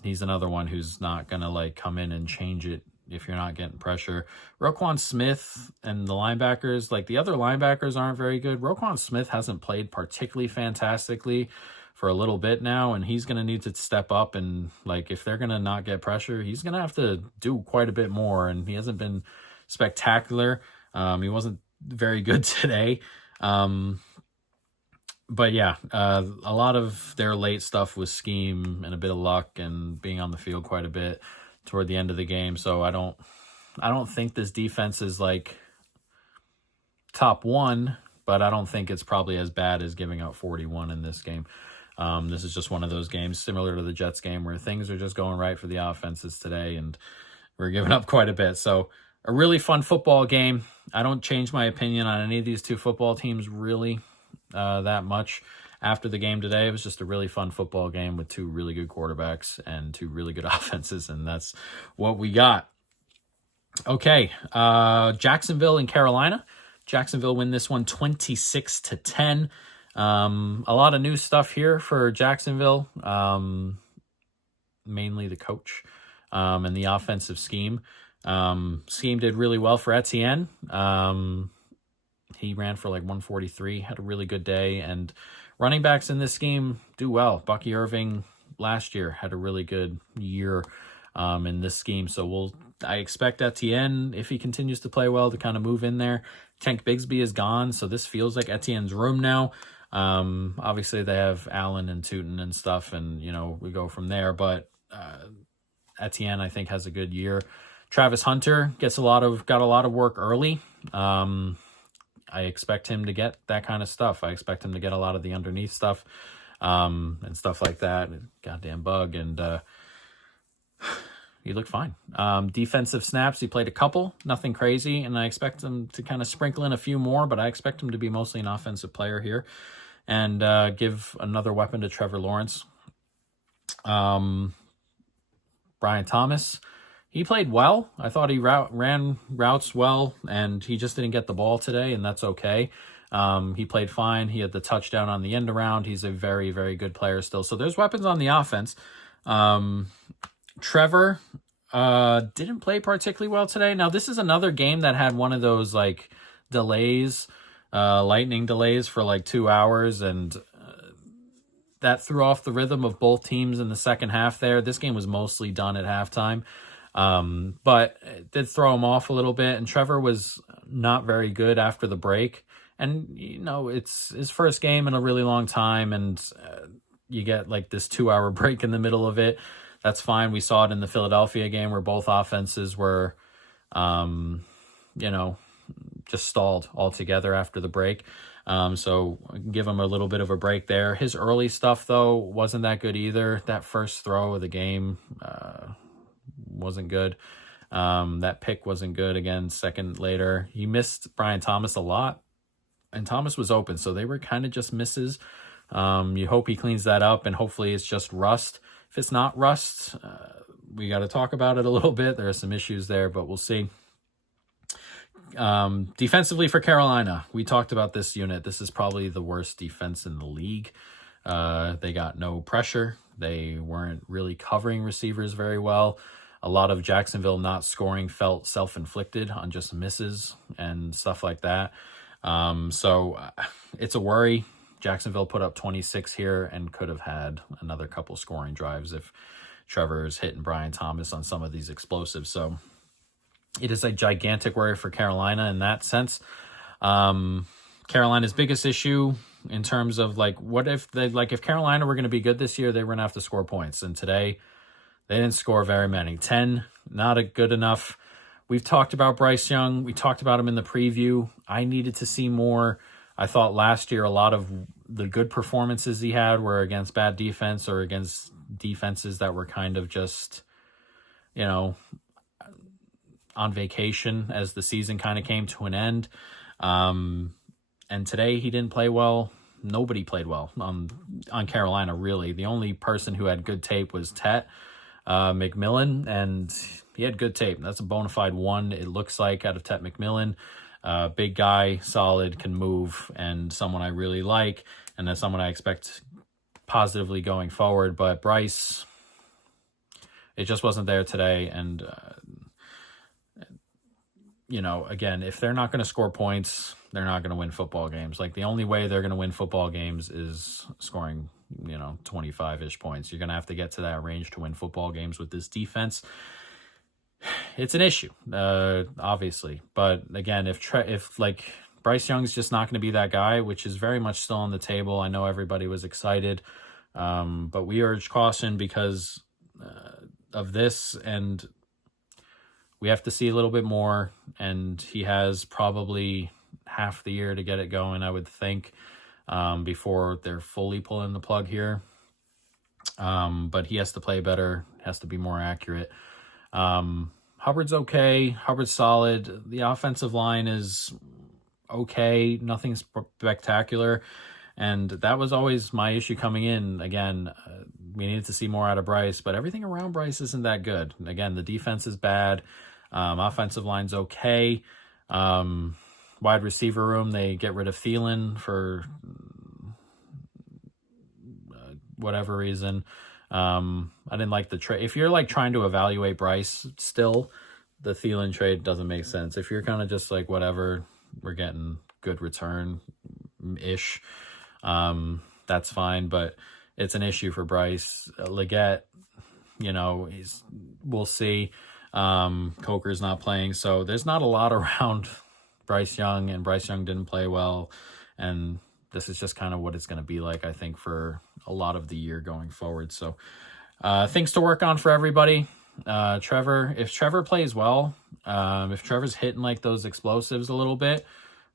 he's another one who's not going to like come in and change it if you're not getting pressure. Roquan Smith and the linebackers, like the other linebackers aren't very good. Roquan Smith hasn't played particularly fantastically for a little bit now, and he's going to need to step up, and like if they're going to not get pressure, he's going to have to do quite a bit more, and he hasn't been spectacular. He wasn't very good today. But yeah, a lot of their late stuff was scheme and a bit of luck and being on the field quite a bit toward the end of the game. So I don't think this defense is like top 1, but I don't think it's probably as bad as giving out 41 in this game. This is just one of those games similar to the Jets game where things are just going right for the offenses today, and we're giving up quite a bit. So a really fun football game. I don't change my opinion on any of these two football teams really that much after the game today. It was just a really fun football game with two really good quarterbacks and two really good offenses, and that's what we got. Okay, Jacksonville and Carolina. Jacksonville win this one 26-10. A lot of new stuff here for Jacksonville, mainly the coach and the offensive scheme. Scheme did really well for Etienne. He ran for like 143, had a really good day, and running backs in this scheme do well. Bucky Irving last year had a really good year in this scheme, so I expect Etienne, if he continues to play well, to kind of move in there. Tank Bigsby is gone, so this feels like Etienne's room now. Obviously they have Allen and Tootin and stuff, and we go from there, but Etienne I think has a good year. Travis Hunter got a lot of work early. I expect him to get that kind of stuff. I expect him to get a lot of the underneath stuff and stuff like that. Goddamn bug, and he looked fine. Defensive snaps, he played a couple, nothing crazy, and I expect him to kind of sprinkle in a few more, but I expect him to be mostly an offensive player here and give another weapon to Trevor Lawrence. Brian Thomas, he played well. I thought he ran routes well, and he just didn't get the ball today, and that's okay. He played fine. He had the touchdown on the end around. He's a very, very good player still. So there's weapons on the offense. Trevor didn't play particularly well today. Now, this is another game that had one of those like delays, lightning delays for like 2 hours, and that threw off the rhythm of both teams in the second half there. This game was mostly done at halftime. But it did throw him off a little bit, and Trevor was not very good after the break. And, it's his first game in a really long time, and you get like this 2-hour break in the middle of it. That's fine. We saw it in the Philadelphia game where both offenses were, just stalled altogether after the break. So give him a little bit of a break there. His early stuff, though, wasn't that good either. That first throw of the game wasn't good. That pick wasn't good again, second later. He missed Brian Thomas a lot, and Thomas was open, so they were kind of just misses. You hope he cleans that up, and hopefully it's just rust. If it's not rust, we got to talk about it a little bit. There are some issues there, but we'll see. Defensively for Carolina, we talked about this unit. This is probably the worst defense in the league. They got no pressure. They weren't really covering receivers very well. A lot of Jacksonville not scoring felt self-inflicted on just misses and stuff like that. So it's a worry. Jacksonville put up 26 here and could have had another couple scoring drives if Trevor's hitting Brian Thomas on some of these explosives. So it is a gigantic worry for Carolina in that sense. Carolina's biggest issue in terms of what if if Carolina were going to be good this year, they were going to have to score points. And today they didn't score very many. 10, not a good enough. We've talked about Bryce Young. We talked about him in the preview. I needed to see more. I thought last year a lot of the good performances he had were against bad defense or against defenses that were kind of just, on vacation as the season kind of came to an end. And today he didn't play well. Nobody played well on Carolina, really. The only person who had good tape was Tet McMillan, and he had good tape. That's a bona fide one, it looks like, out of Tet McMillan. Big guy, solid, can move, and someone I really like, and that's someone I expect positively going forward. But Bryce, it just wasn't there today, and again, if they're not going to score points, they're not going to win football games. The only way they're going to win football games is scoring, 25-ish points. You're going to have to get to that range to win football games with this defense. It's an issue, obviously. But again, if Bryce Young's just not going to be that guy, which is very much still on the table. I know everybody was excited, but we urge caution because of this, and we have to see a little bit more, and he has probably half the year to get it going, I would think, before they're fully pulling the plug here. But he has to play better, has to be more accurate. Hubbard's okay. Hubbard's solid. The offensive line is okay. Nothing spectacular. And that was always my issue coming in. Again, we needed to see more out of Bryce, but everything around Bryce isn't that good. Again, the defense is bad. Offensive line's okay. Wide receiver room, they get rid of Thielen for whatever reason. I didn't like the trade. If you're trying to evaluate Bryce still, the Thielen trade doesn't make sense. If you're kind of just whatever, we're getting good return-ish, that's fine. But it's an issue for Bryce. Leggett, we'll see. Coker's not playing, so there's not a lot around Bryce Young, and Bryce Young didn't play well, and this is just kind of what it's going to be like, I think, for a lot of the year going forward. So things to work on for everybody. Trevor, if Trevor plays well, if Trevor's hitting those explosives a little bit,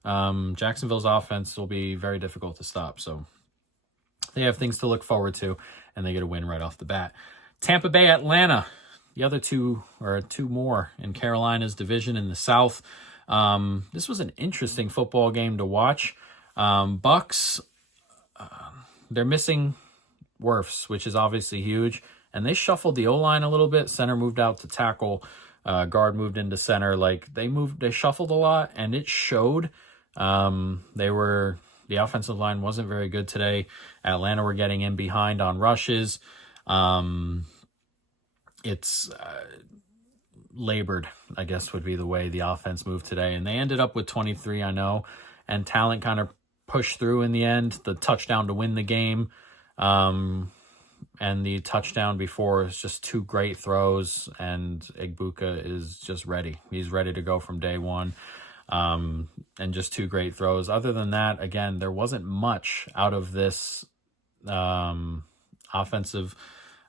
Jacksonville's offense will be very difficult to stop. So they have things to look forward to, and they get a win right off the bat. Tampa Bay, Atlanta, the other two more in Carolina's division in the South. This was an interesting football game to watch. Bucs, they're missing Wirfs, which is obviously huge, and they shuffled the O-line a little bit. Center moved out to tackle, guard moved into center. They shuffled a lot, and it showed. The offensive line wasn't very good today. Atlanta were getting in behind on rushes. It's labored, I guess, would be the way the offense moved today. And they ended up with 23, I know, and talent kind of pushed through in the end. The touchdown to win the game, and the touchdown before is just two great throws, and Igbuka is just ready. He's ready to go from day one, and just two great throws. Other than that, again, there wasn't much out of this offensive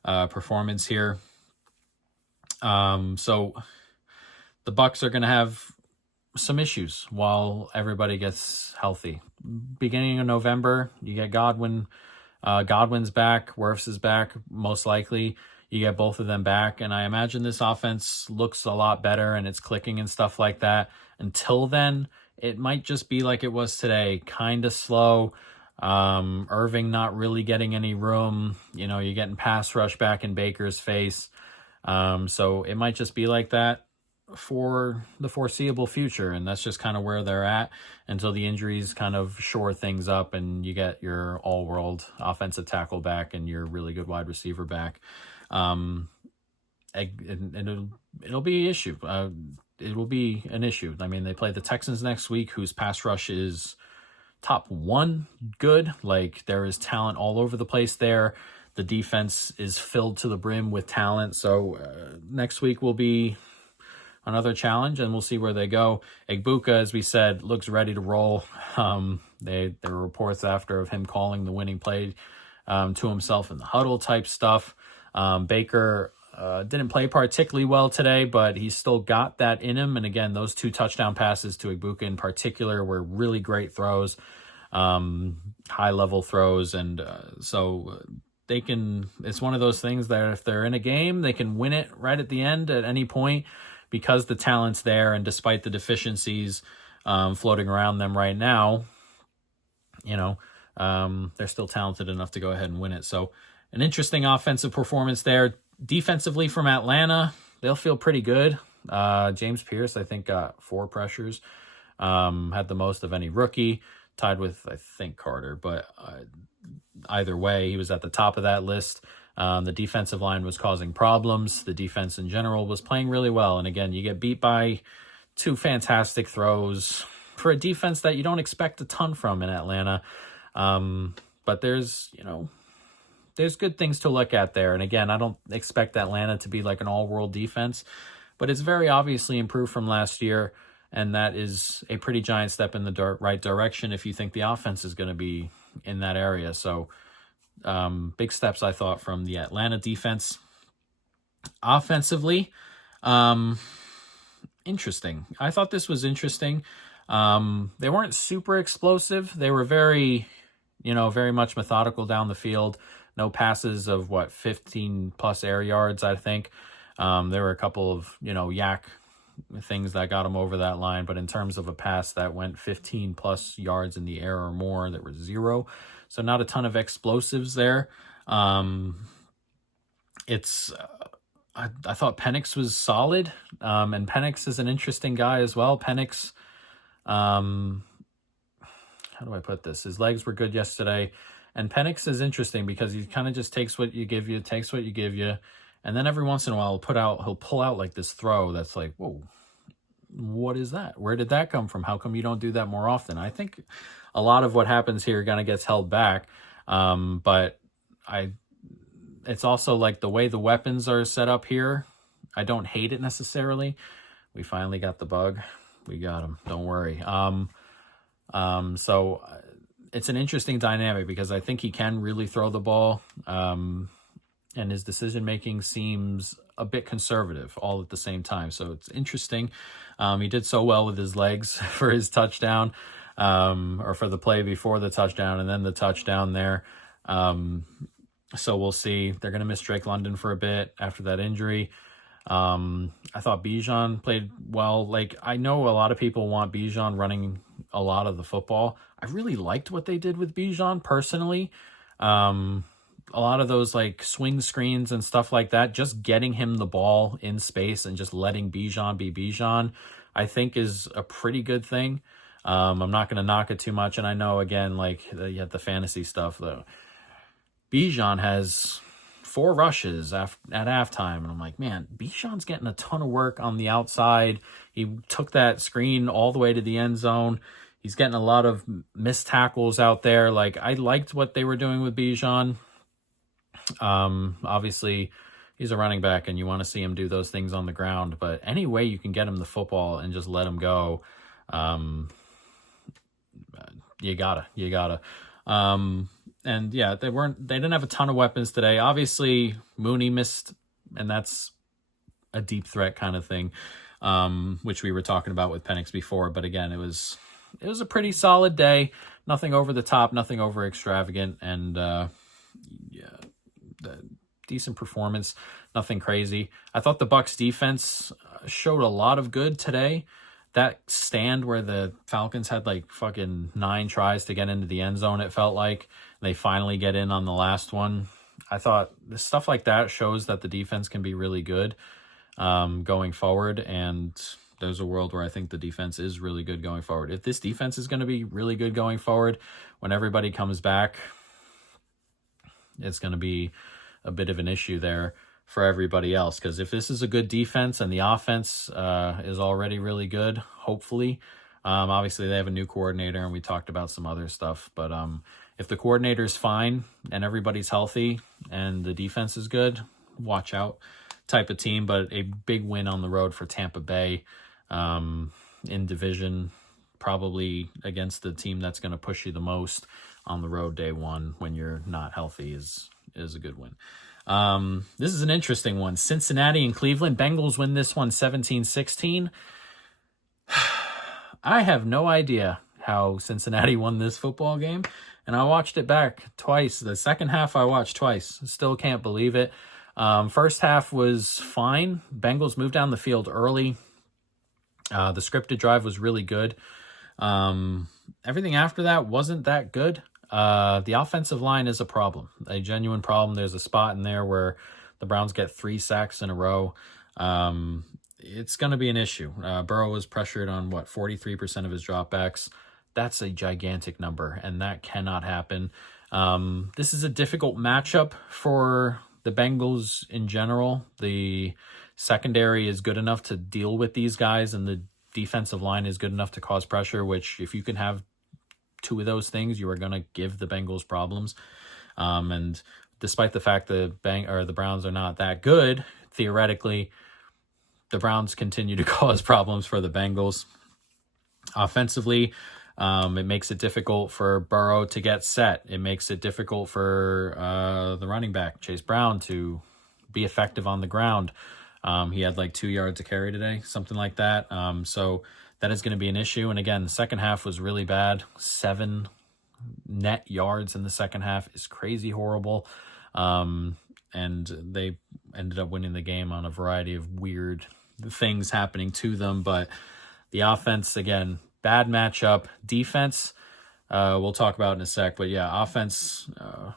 performance here. So the Bucs are going to have some issues while everybody gets healthy. Beginning of November, you get Godwin. Godwin's back. Wirfs is back, most likely. you get both of them back. And I imagine this offense looks a lot better and it's clicking and stuff like that. Until then, it might just be like it was today, kind of slow. Irving not really getting any room. You're getting pass rush back in Baker's face. So it might just be like that for the foreseeable future, and that's just kind of where they're at until the injuries kind of shore things up and you get your all-world offensive tackle back and your really good wide receiver back. And it'll be an issue. It will be an issue. I mean, they play the Texans next week, whose pass rush is top 1 good. Like, there is talent all over the place there. The defense is filled to the brim with talent. So next week will be another challenge, and we'll see where they go. Egbuka, as we said, looks ready to roll. There were reports after of him calling the winning play to himself in the huddle type stuff. Baker didn't play particularly well today, but he's still got that in him. And again, those 2 touchdown passes to Egbuka in particular were really great throws, high-level throws. And so they can, it's one of those things that if they're in a game, they can win it right at the end at any point, because the talent's there, and despite the deficiencies floating around them right now, they're still talented enough to go ahead and win it. So an interesting offensive performance there. Defensively from Atlanta, they'll feel pretty good. James Pierce, I think, got 4 pressures, had the most of any rookie, tied with, I think, Carter. But either way, he was at the top of that list. The defensive line was causing problems. The defense in general was playing really well. And again, you get beat by 2 fantastic throws for a defense that you don't expect a ton from in Atlanta. But there's good things to look at there. And again, I don't expect Atlanta to be like an all-world defense, but it's very obviously improved from last year. And that is a pretty giant step in the right direction if you think the offense is going to be in that area. So, big steps, I thought, from the Atlanta defense. Offensively, interesting. I thought this was interesting. They weren't super explosive. They were very much methodical down the field. No passes of 15 plus air yards, I think. There were a couple of, yak things that got them over that line. But in terms of a pass that went 15 plus yards in the air or more, there was 0. So not a ton of explosives there. I thought Penix was solid. And Penix is an interesting guy as well. Penix, how do I put this? His legs were good yesterday. And Penix is interesting because he kind of just takes what you give you, takes what you give you. And then every once in a while he'll pull out like this throw that's like, whoa, what is that? Where did that come from? How come you don't do that more often? I think a lot of what happens here kind of gets held back. But it's also like the way the weapons are set up here. I don't hate it necessarily. We finally got the bug. We got him. Don't worry. So it's an interesting dynamic because I think he can really throw the ball. And his decision-making seems a bit conservative all at the same time. So it's interesting. He did so well with his legs for his touchdown, or for the play before the touchdown and then the touchdown there. So we'll see. They're going to miss Drake London for a bit after that injury. I thought Bijan played well. Like, I know a lot of people want Bijan running a lot of the football. I really liked what they did with Bijan personally. A lot of those like swing screens and stuff like that, just getting him the ball in space and just letting Bijan be Bijan, I think is a pretty good thing. I'm not going to knock it too much. And I know, again, like you have the fantasy stuff though. Bijan has 4 rushes at halftime. And I'm like, man, Bijan's getting a ton of work on the outside. He took that screen all the way to the end zone. He's getting a lot of missed tackles out there. Like, I liked what they were doing with Bijan. Obviously, he's a running back and you want to see him do those things on the ground. But any way you can get him the football and just let him go, you gotta. And yeah, they didn't have a ton of weapons today. Obviously, Mooney missed, and that's a deep threat kind of thing, which we were talking about with Penix before. But again, it was a pretty solid day. Nothing over the top, nothing over extravagant, and decent performance, nothing crazy. I thought the Bucs defense showed a lot of good today. That stand where the Falcons had like fucking 9 tries to get into the end zone, it felt like. They finally get in on the last one. I thought stuff like that shows that the defense can be really good going forward, and there's a world where I think the defense is really good going forward. If this defense is going to be really good going forward, when everybody comes back, it's going to be a bit of an issue there for everybody else. Because if this is a good defense and the offense is already really good, hopefully, obviously they have a new coordinator and we talked about some other stuff, but if the coordinator's fine and everybody's healthy and the defense is good, watch out type of team. But a big win on the road for Tampa Bay in division, probably against the team that's going to push you the most on the road day one when you're not healthy is a good win. This is an interesting one. Cincinnati and Cleveland. Bengals win this one 17-16. I have no idea how Cincinnati won this football game, and I watched it back twice. The second half I watched twice. Still can't believe it. First half was fine. Bengals moved down the field early. The scripted drive was really good. Everything after that wasn't that good. The offensive line is a problem, a genuine problem. There's a spot in there where the Browns get 3 sacks in a row. It's going to be an issue. Burrow was pressured on 43% of his dropbacks. That's a gigantic number, and that cannot happen. This is a difficult matchup for the Bengals in general. The secondary is good enough to deal with these guys, and the defensive line is good enough to cause pressure, which if you can have 2 of those things, you are going to give the Bengals problems. And despite the fact the Browns are not that good, theoretically, the Browns continue to cause problems for the Bengals. Offensively, it makes it difficult for Burrow to get set. It makes it difficult for the running back, Chase Brown, to be effective on the ground. He had like 2 yards to carry today, something like that. So that is going to be an issue. And again, the second half was really bad. 7 net yards in the second half is crazy horrible. And they ended up winning the game on a variety of weird things happening to them. But the offense, again, bad matchup. Defense, we'll talk about in a sec. But yeah, offense,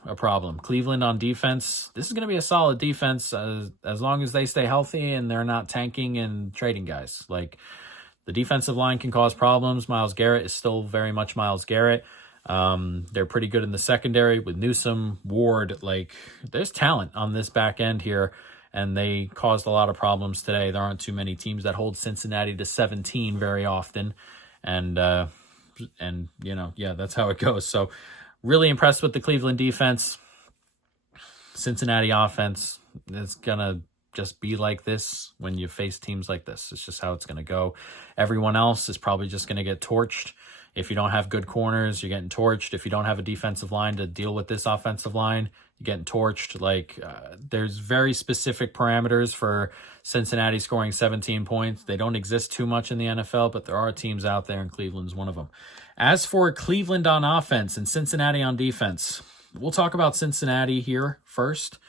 a problem. Cleveland on defense, this is going to be a solid defense as long as they stay healthy and they're not tanking and trading guys. Like, the defensive line can cause problems. Myles Garrett is still very much Myles Garrett. They're pretty good in the secondary with Newsome, Ward. Like, there's talent on this back end here, and they caused a lot of problems today. There aren't too many teams that hold Cincinnati to 17 very often. And that's how it goes. So really impressed with the Cleveland defense. Cincinnati offense is going to just be like this when you face teams like this. It's just how it's going to go. Everyone else is probably just going to get torched. If you don't have good corners, you're getting torched. If you don't have a defensive line to deal with this offensive line, you're getting torched. There's very specific parameters for Cincinnati scoring 17 points. They don't exist too much in the NFL, but there are teams out there, and Cleveland's one of them. As for Cleveland on offense and Cincinnati on defense, we'll talk about Cincinnati here first.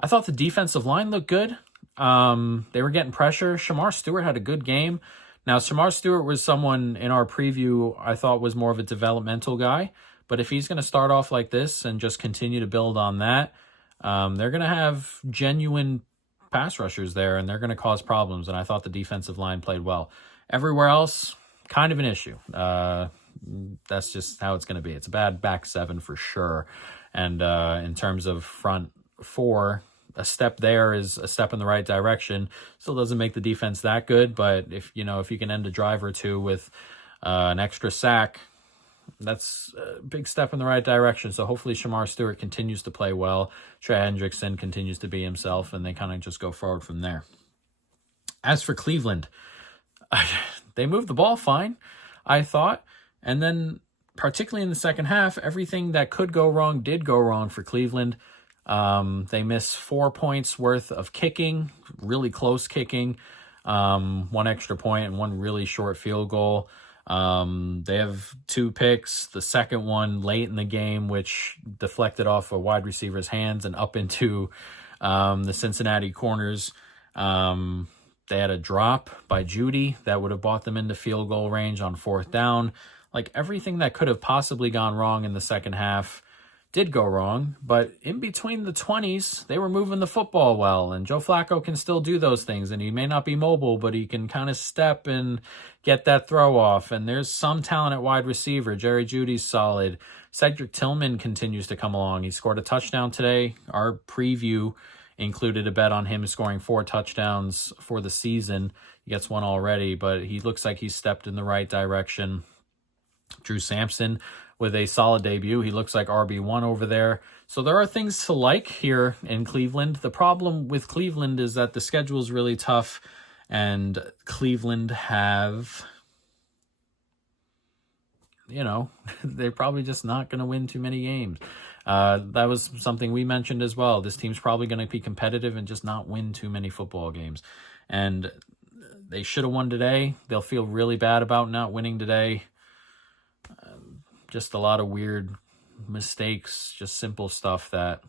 I thought the defensive line looked good. They were getting pressure. Shamar Stewart had a good game. Now, Shamar Stewart was someone in our preview I thought was more of a developmental guy. But if he's going to start off like this and just continue to build on that, they're going to have genuine pass rushers there, and they're going to cause problems. And I thought the defensive line played well. Everywhere else, kind of an issue. That's just how it's going to be. It's a bad back 7 for sure. And in terms of front 4, a step there is a step in the right direction. Still doesn't make the defense that good, but if you can end a drive or 2 with an extra sack, that's a big step in the right direction. So hopefully Shamar Stewart continues to play well. Trey Hendrickson continues to be himself, and they kind of just go forward from there. As for Cleveland, they moved the ball fine, I thought. And then particularly in the second half, everything that could go wrong did go wrong for Cleveland. They missed 4 points worth of kicking, really close kicking, 1 extra point and 1 really short field goal. They have 2 picks, the second one late in the game, which deflected off a wide receiver's hands and up into The Cincinnati corners, they had a drop by Judy that would have brought them into field goal range on 4th down. Like, everything that could have possibly gone wrong in the second half did go wrong, but in between the 20s, they were moving the football well, and Joe Flacco can still do those things, and he may not be mobile, but he can kind of step and get that throw off, and there's some talent at wide receiver. Jerry Jeudy's solid. Cedric Tillman continues to come along. He scored a touchdown today. Our preview included a bet on him scoring 4 touchdowns for the season. He gets one already, but he looks like he's stepped in the right direction. Drew Sampson with a solid debut. He looks like RB1 over there. So there are things to like here in Cleveland. The problem with Cleveland is that the schedule is really tough, and Cleveland have, they're probably just not going to win too many games. That was something we mentioned as well. This team's probably going to be competitive and just not win too many football games. And they should have won today. They'll feel really bad about not winning today. Just a lot of weird mistakes, just simple stuff that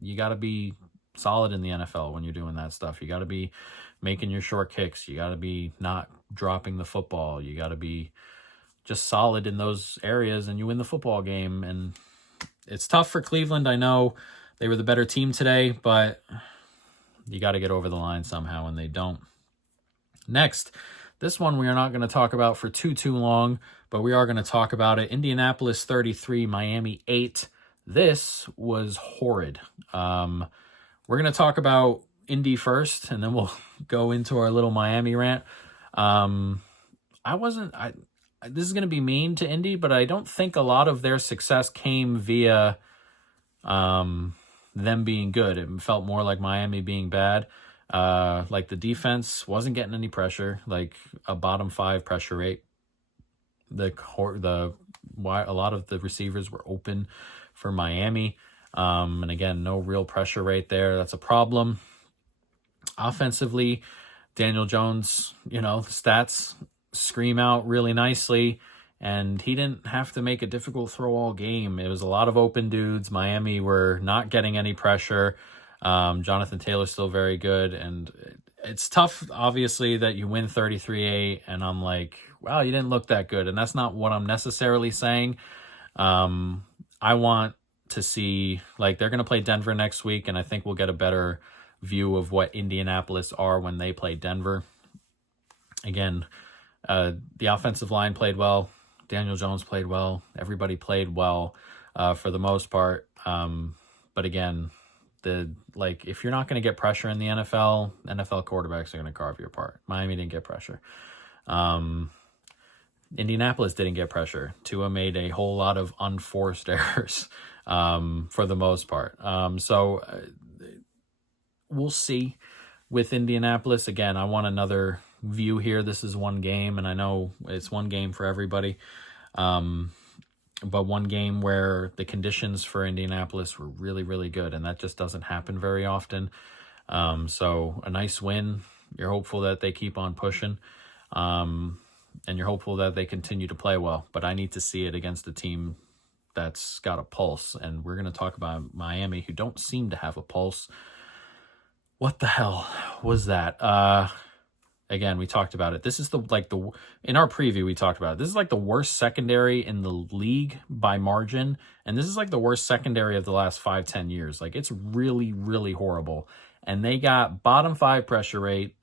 you got to be solid in the NFL when you're doing that stuff. You got to be making your short kicks. You got to be not dropping the football. You got to be just solid in those areas, and you win the football game. And it's tough for Cleveland. I know they were the better team today, but you got to get over the line somehow, and they don't. Next, this one we are not going to talk about for too long, but we are going to talk about it. Indianapolis 33, Miami 8. This was horrid. We're going to talk about Indy first, and then we'll go into our little Miami rant. This is going to be mean to Indy, but I don't think a lot of their success came via them being good. It felt more like Miami being bad. Like the defense wasn't getting any pressure, like a bottom 5 pressure rate. A lot of the receivers were open for Miami. And again, no real pressure rate there. That's a problem. Offensively, Daniel Jones, stats scream out really nicely, and he didn't have to make a difficult throw all game. It was a lot of open dudes. Miami were not getting any pressure. Jonathan Taylor's still very good, and it's tough, obviously, that you win 33-8, and I'm like, wow, you didn't look that good, and that's not what I'm necessarily saying. I want to see, like, they're going to play Denver next week, and I think we'll get a better view of what Indianapolis are when they play Denver. Again, the offensive line played well. Daniel Jones played well. Everybody played well for the most part. But again, if you're not going to get pressure in the NFL quarterbacks are going to carve you apart. Miami didn't get pressure. Indianapolis didn't get pressure. Tua made a whole lot of unforced errors for the most part. So we'll see with Indianapolis. Again, I want another view here. This is one game, and I know it's one game for everybody. But one game where the conditions for Indianapolis were really, really good, and that just doesn't happen very often. So a nice win. You're hopeful that they keep on pushing, and you're hopeful that they continue to play well. But I need to see it against a team that's got a pulse, and we're going to talk about Miami, who don't seem to have a pulse. What the hell was that? Again, we talked about it. This is in our preview, we talked about it. This is like the worst secondary in the league by margin. And this is like the worst secondary of the last 5-10 years. Like, it's really, really horrible. And they got bottom 5 pressure rate.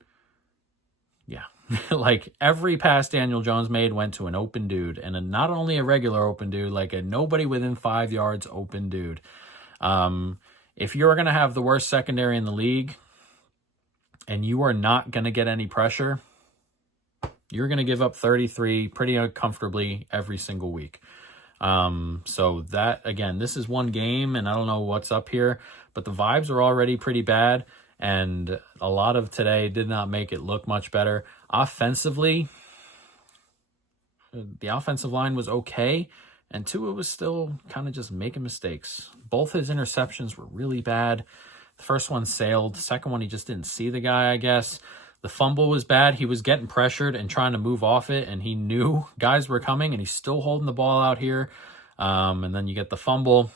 Yeah. Like, every pass Daniel Jones made went to an open dude. And not only a regular open dude, like a nobody within 5 yards open dude. If you're going to have the worst secondary in the league, and you are not going to get any pressure, you're going to give up 33 pretty comfortably every single week. So that, again, this is one game, and I don't know what's up here, but the vibes are already pretty bad, and a lot of today did not make it look much better. Offensively, the offensive line was okay, and Tua was still kind of just making mistakes. Both his interceptions were really bad. The first one sailed. The second one, he just didn't see the guy, I guess. The fumble was bad. He was getting pressured and trying to move off it, and he knew guys were coming, and he's still holding the ball out here. And then you get the fumble,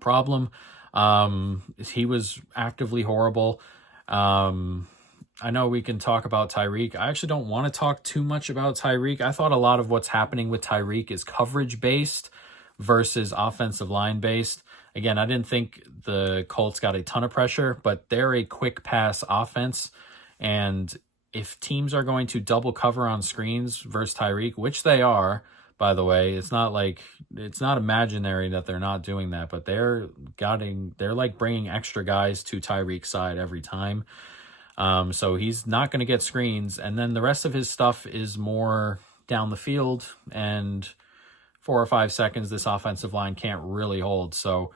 problem. He was actively horrible. I know we can talk about Tyreek. I actually don't want to talk too much about Tyreek. I thought a lot of what's happening with Tyreek is coverage based versus offensive line based. Again, I didn't think the Colts got a ton of pressure, but they're a quick pass offense. And if teams are going to double cover on screens versus Tyreek, which they are, by the way, it's not imaginary that they're not doing that, but they're like bringing extra guys to Tyreek's side every time. So he's not going to get screens. And then the rest of his stuff is more down the field, and 4 or 5 seconds this offensive line can't really hold. So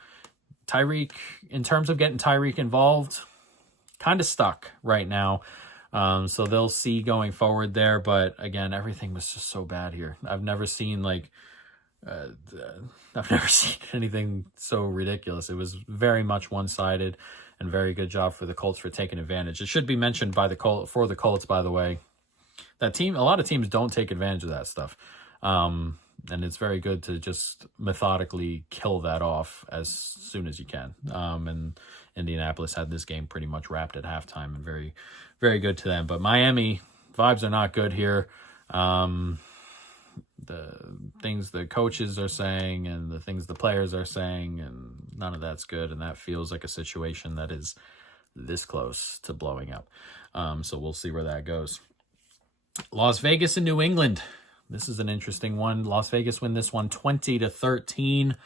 Tyreek, in terms of getting Tyreek involved, kind of stuck right now. So they'll see going forward there. But again, everything was just so bad here. I've never seen anything so ridiculous. It was very much one-sided, and very good job for the Colts for taking advantage. It should be mentioned for the Colts, by the way, that a lot of teams don't take advantage of that stuff. And it's very good to just methodically kill that off as soon as you can. And Indianapolis had this game pretty much wrapped at halftime, and very, very good to them. But Miami, vibes are not good here. The things the coaches are saying and the things the players are saying, and none of that's good. And that feels like a situation that is this close to blowing up. So we'll see where that goes. Las Vegas and New England. This is an interesting one. Las Vegas win this one 20-13.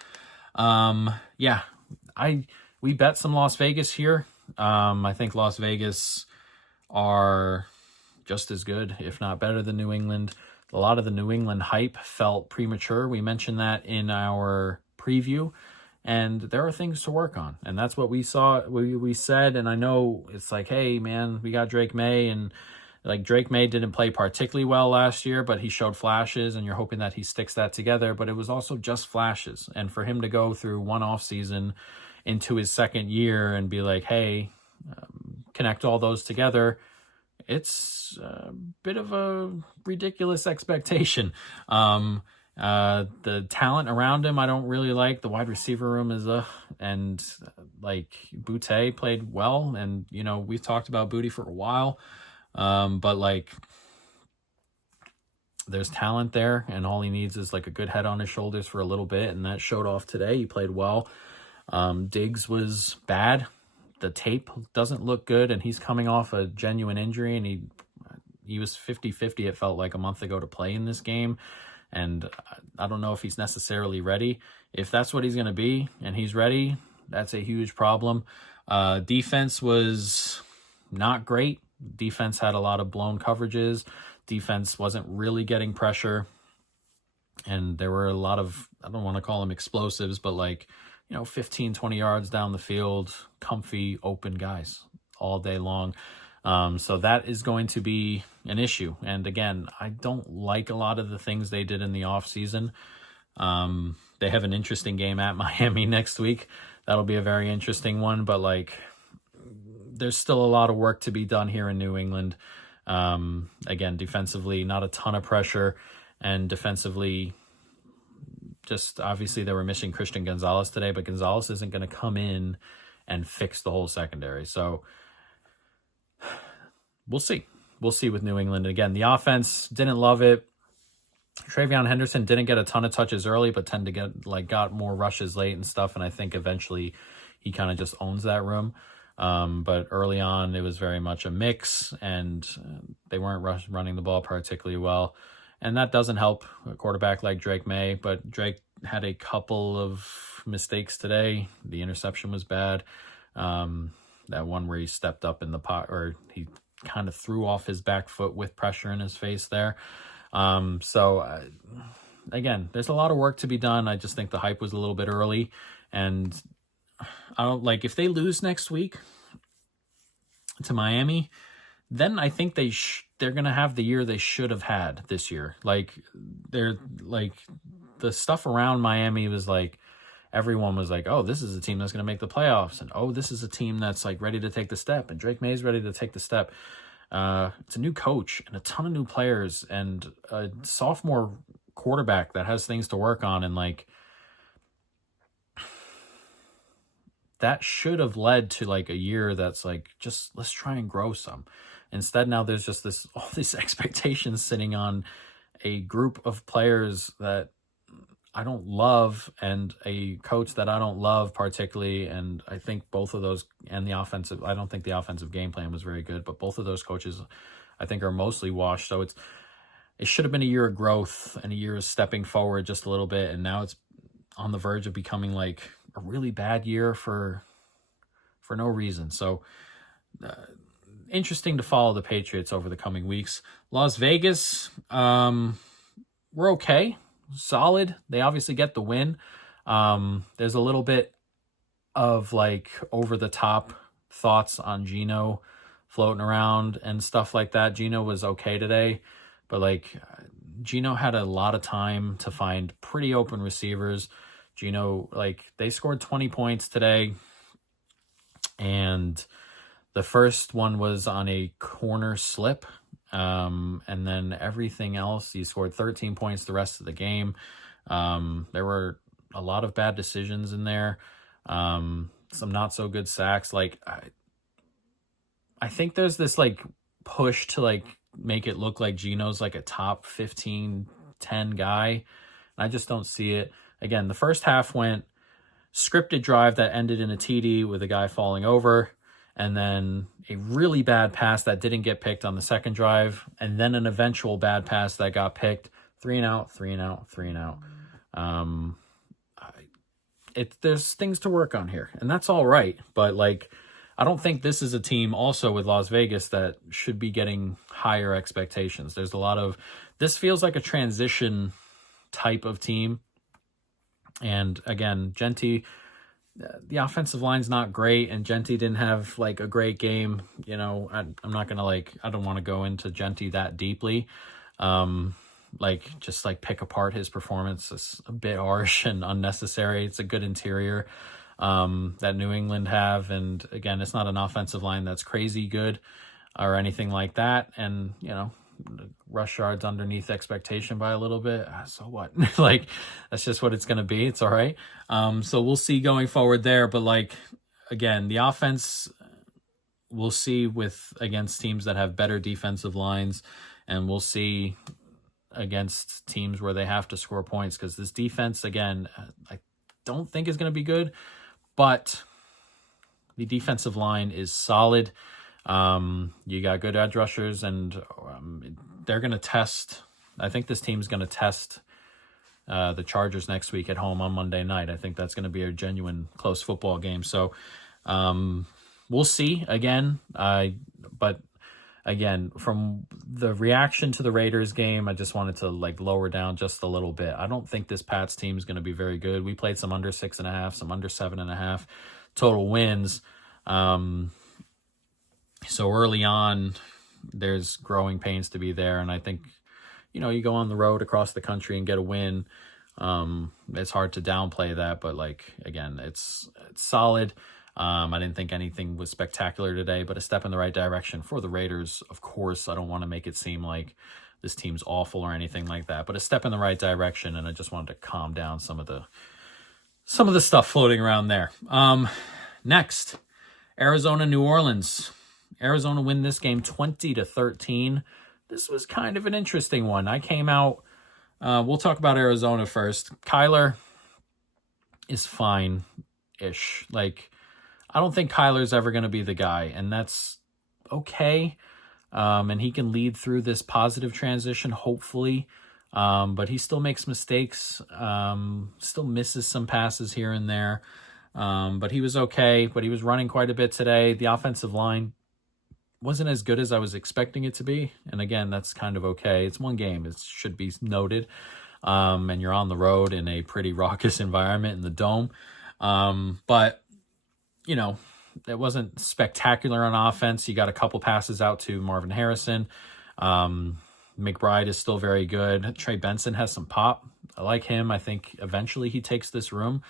We bet some Las Vegas here. I think Las Vegas are just as good, if not better than New England. A lot of the New England hype felt premature. We mentioned that in our preview, and there are things to work on. And that's what we saw, we said. And I know it's like, hey, man, we got Drake May, and like Drake May didn't play particularly well last year, but he showed flashes, and you're hoping that he sticks that together. But it was also just flashes. And for him to go through one off season into his second year and be like, hey, connect all those together, it's a bit of a ridiculous expectation. The talent around him I don't really like. The wide receiver room is and like Boutte played well, and you know we've talked about Booty for a while, but like there's talent there, and all he needs is like a good head on his shoulders for a little bit, and that showed off today. He played well. Diggs was bad. The tape doesn't look good, and he's coming off a genuine injury, and he was 50-50, it felt like, a month ago to play in this game, and I don't know if he's necessarily ready. If that's what he's going to be, and he's ready, that's a huge problem. Defense was not great. Defense had a lot of blown coverages. Defense wasn't really getting pressure, and there were a lot of, I don't want to call them explosives, but like, 15, 20 yards down the field, comfy, open guys all day long. So that is going to be an issue. And again, I don't like a lot of the things they did in the offseason. They have an interesting game at Miami next week. That'll be a very interesting one. But like, there's still a lot of work to be done here in New England. Again, defensively, not a ton of pressure. And defensively, just obviously they were missing Christian Gonzalez today, but Gonzalez isn't going to come in and fix the whole secondary. So we'll see. We'll see with New England. Again, the offense, didn't love it. Travion Henderson didn't get a ton of touches early, but got more rushes late and stuff. And I think eventually he kind of just owns that room. But early on, it was very much a mix, and they weren't running the ball particularly well. And that doesn't help a quarterback like Drake May, but Drake had a couple of mistakes today. The interception was bad. That one where he stepped up in the pot, or he kind of threw off his back foot with pressure in his face there. Again, there's a lot of work to be done. I just think the hype was a little bit early. And I don't if they lose next week to Miami, then I think they're going to have the year they should have had this year. The stuff around Miami was everyone was like, oh, this is a team that's going to make the playoffs. And, oh, this is a team that's ready to take the step. And Drake May's ready to take the step. It's a new coach and a ton of new players and a sophomore quarterback that has things to work on. And that should have led to like a year that's like, just let's try and grow some. Instead, now there's just all these expectations sitting on a group of players that I don't love and a coach that I don't love particularly. And I think both of those, and the offensive, I don't think the offensive game plan was very good, but both of those coaches I think are mostly washed. So it should have been a year of growth and a year of stepping forward just a little bit. And now it's on the verge of becoming like a really bad year for no reason. So interesting to follow the Patriots over the coming weeks. Las Vegas, we're okay. Solid. They obviously get the win. There's a little bit of like over the top thoughts on Geno floating around and stuff like that. Geno was okay today, but like Geno had a lot of time to find pretty open receivers. Geno, like they scored 20 points today, and the first one was on a corner slip. And then everything else, he scored 13 points the rest of the game. There were a lot of bad decisions in there. Some not so good sacks. Like, I think there's this like push to like make it look like Geno's like a top 15, 10 guy. And I just don't see it. Again, the first half went scripted drive that ended in a TD with a guy falling over, and then a really bad pass that didn't get picked on the second drive, and then an eventual bad pass that got picked. 3 and out, 3 and out, 3 and out. There's things to work on here, and that's all right. But like, I don't think this is a team also with Las Vegas that should be getting higher expectations. There's a lot of, this feels like a transition type of team. And again, Genti, the offensive line's not great, and Genti didn't have like a great game. You know, I'm not gonna like, I don't want to go into Genti that deeply. Just pick apart his performance. It's a bit harsh and unnecessary. It's a good interior that New England have, and again, it's not an offensive line that's crazy good or anything like that. And you know, rush yards underneath expectation by a little bit. So what? Like, that's just what it's going to be. It's all right. So we'll see going forward there. But like, again, the offense we'll see against teams that have better defensive lines, and we'll see against teams where they have to score points, because this defense, again, I don't think is going to be good, but the defensive line is solid. You got good edge rushers, and they're going to test. I think this team's going to test the Chargers next week at home on Monday night. I think that's going to be a genuine close football game. So we'll see again. But again, from the reaction to the Raiders game, I just wanted to like lower down just a little bit. I don't think this Pats team is going to be very good. We played some under 6.5, some under 7.5 total wins. So early on, there's growing pains to be there. And I think, you know, you go on the road across the country and get a win. It's hard to downplay that, but like, again, it's solid. I didn't think anything was spectacular today, but a step in the right direction for the Raiders. Of course, I don't want to make it seem like this team's awful or anything like that, but a step in the right direction. And I just wanted to calm down some of the stuff floating around there. Next, Arizona, New Orleans. Arizona win this game 20-13. This was kind of an interesting one. I came out, we'll talk about Arizona first. Kyler is fine-ish. Like, I don't think Kyler's ever going to be the guy, and that's okay. And he can lead through this positive transition, hopefully. But he still makes mistakes, still misses some passes here and there. But he was okay, but he was running quite a bit today. The offensive line wasn't as good as I was expecting it to be. And again, that's kind of okay. It's one game. It should be noted. And you're on the road in a pretty raucous environment in the Dome. But, you know, it wasn't spectacular on offense. You got a couple passes out to Marvin Harrison. McBride is still very good. Trey Benson has some pop. I like him. I think eventually he takes this room.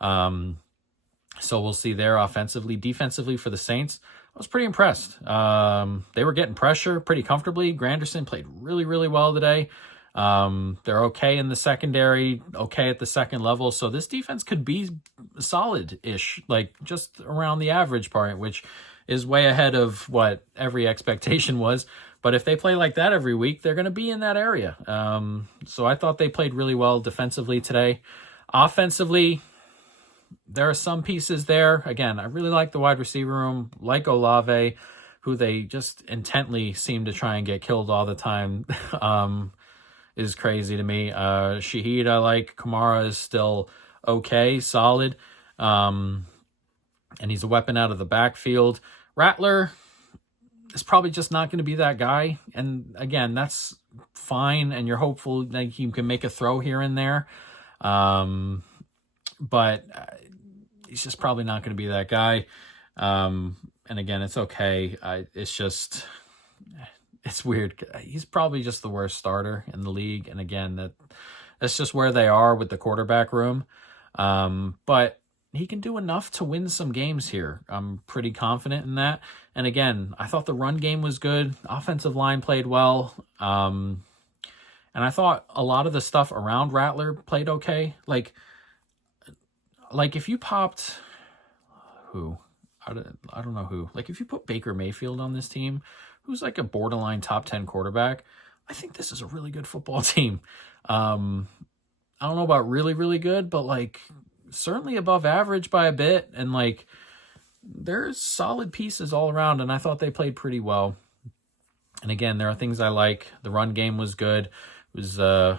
So we'll see there offensively. Defensively for the Saints, I was pretty impressed. They were getting pressure pretty comfortably. Granderson played really, really well today. They're okay in the secondary, okay at the second level. So this defense could be solid-ish, like just around the average part, which is way ahead of what every expectation was. But if they play like that every week, they're going to be in that area. So I thought they played really well defensively today. Offensively, there are some pieces there. Again, I really like the wide receiver room, like Olave, who they just intently seem to try and get killed all the time. Is crazy to me. Shaheed, I like. Kamara is still okay, solid. And he's a weapon out of the backfield. Rattler is probably just not going to be that guy. And again, that's fine. And you're hopeful that you can make a throw here and there. But he's just probably not going to be that guy. And again, it's okay. It's weird. He's probably just the worst starter in the league. And again, that's just where they are with the quarterback room. But he can do enough to win some games here. I'm pretty confident in that. And again, I thought the run game was good. Offensive line played well. And I thought a lot of the stuff around Rattler played okay. Like if you popped who? I don't know who. Like if you put Baker Mayfield on this team, who's like a borderline top 10 quarterback, I think this is a really good football team. I don't know about really, really good, but like certainly above average by a bit. And like there's solid pieces all around, and I thought they played pretty well. And again, there are things I like. The run game was good. It was, going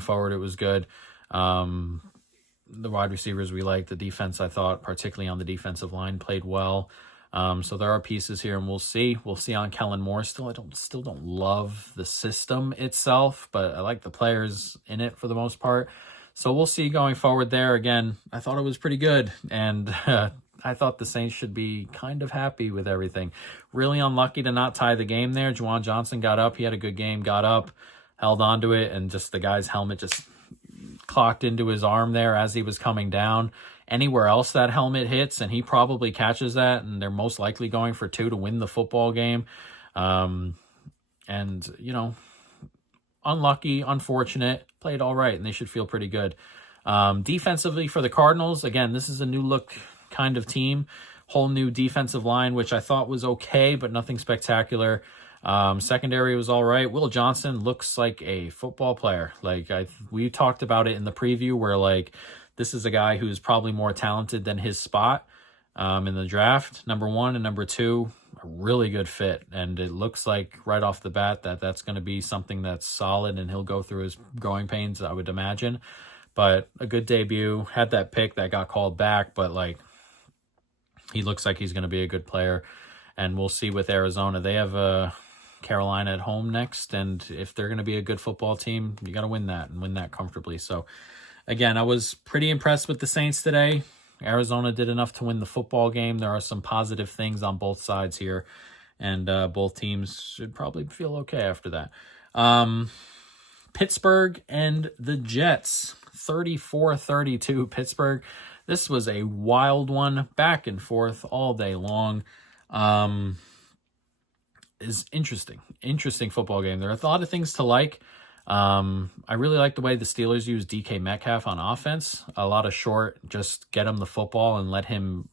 forward, it was good. The wide receivers we like. The defense, I thought, particularly on the defensive line, played well. So there are pieces here, and we'll see. We'll see on Kellen Moore still. I still don't love the system itself, but I like the players in it for the most part. So we'll see going forward there. Again, I thought it was pretty good, and I thought the Saints should be kind of happy with everything. Really unlucky to not tie the game there. Juwan Johnson got up. He had a good game, got up, held on to it, and just the guy's helmet just clocked into his arm there as he was coming down. Anywhere else that helmet hits, and he probably catches that, and they're most likely going for 2 to win the football game. Unlucky, unfortunate, played all right, and they should feel pretty good. Defensively for the Cardinals, again, this is a new look kind of team. Whole new defensive line, which I thought was okay, but nothing spectacular. Secondary was all right. Will Johnson looks like a football player. We talked about it in the preview where this is a guy who's probably more talented than his spot in the draft. Number 1 and number 2, a really good fit. And it looks like right off the bat that's going to be something that's solid, and he'll go through his growing pains, I would imagine. But a good debut. Had that pick that got called back, but he looks like he's going to be a good player. And we'll see with Arizona. They have Carolina at home next, and if they're going to be a good football team, you got to win that and win that comfortably. So again, I was pretty impressed with the Saints today. Arizona did enough to win the football game. There are some positive things on both sides here, and both teams should probably feel okay after that. Pittsburgh and the Jets, 34-32 Pittsburgh. This was a wild one, back and forth all day long. Is interesting football game. There are a lot of things to like. I really like the way the Steelers use DK Metcalf on offense. A lot of short, just get him the football and let him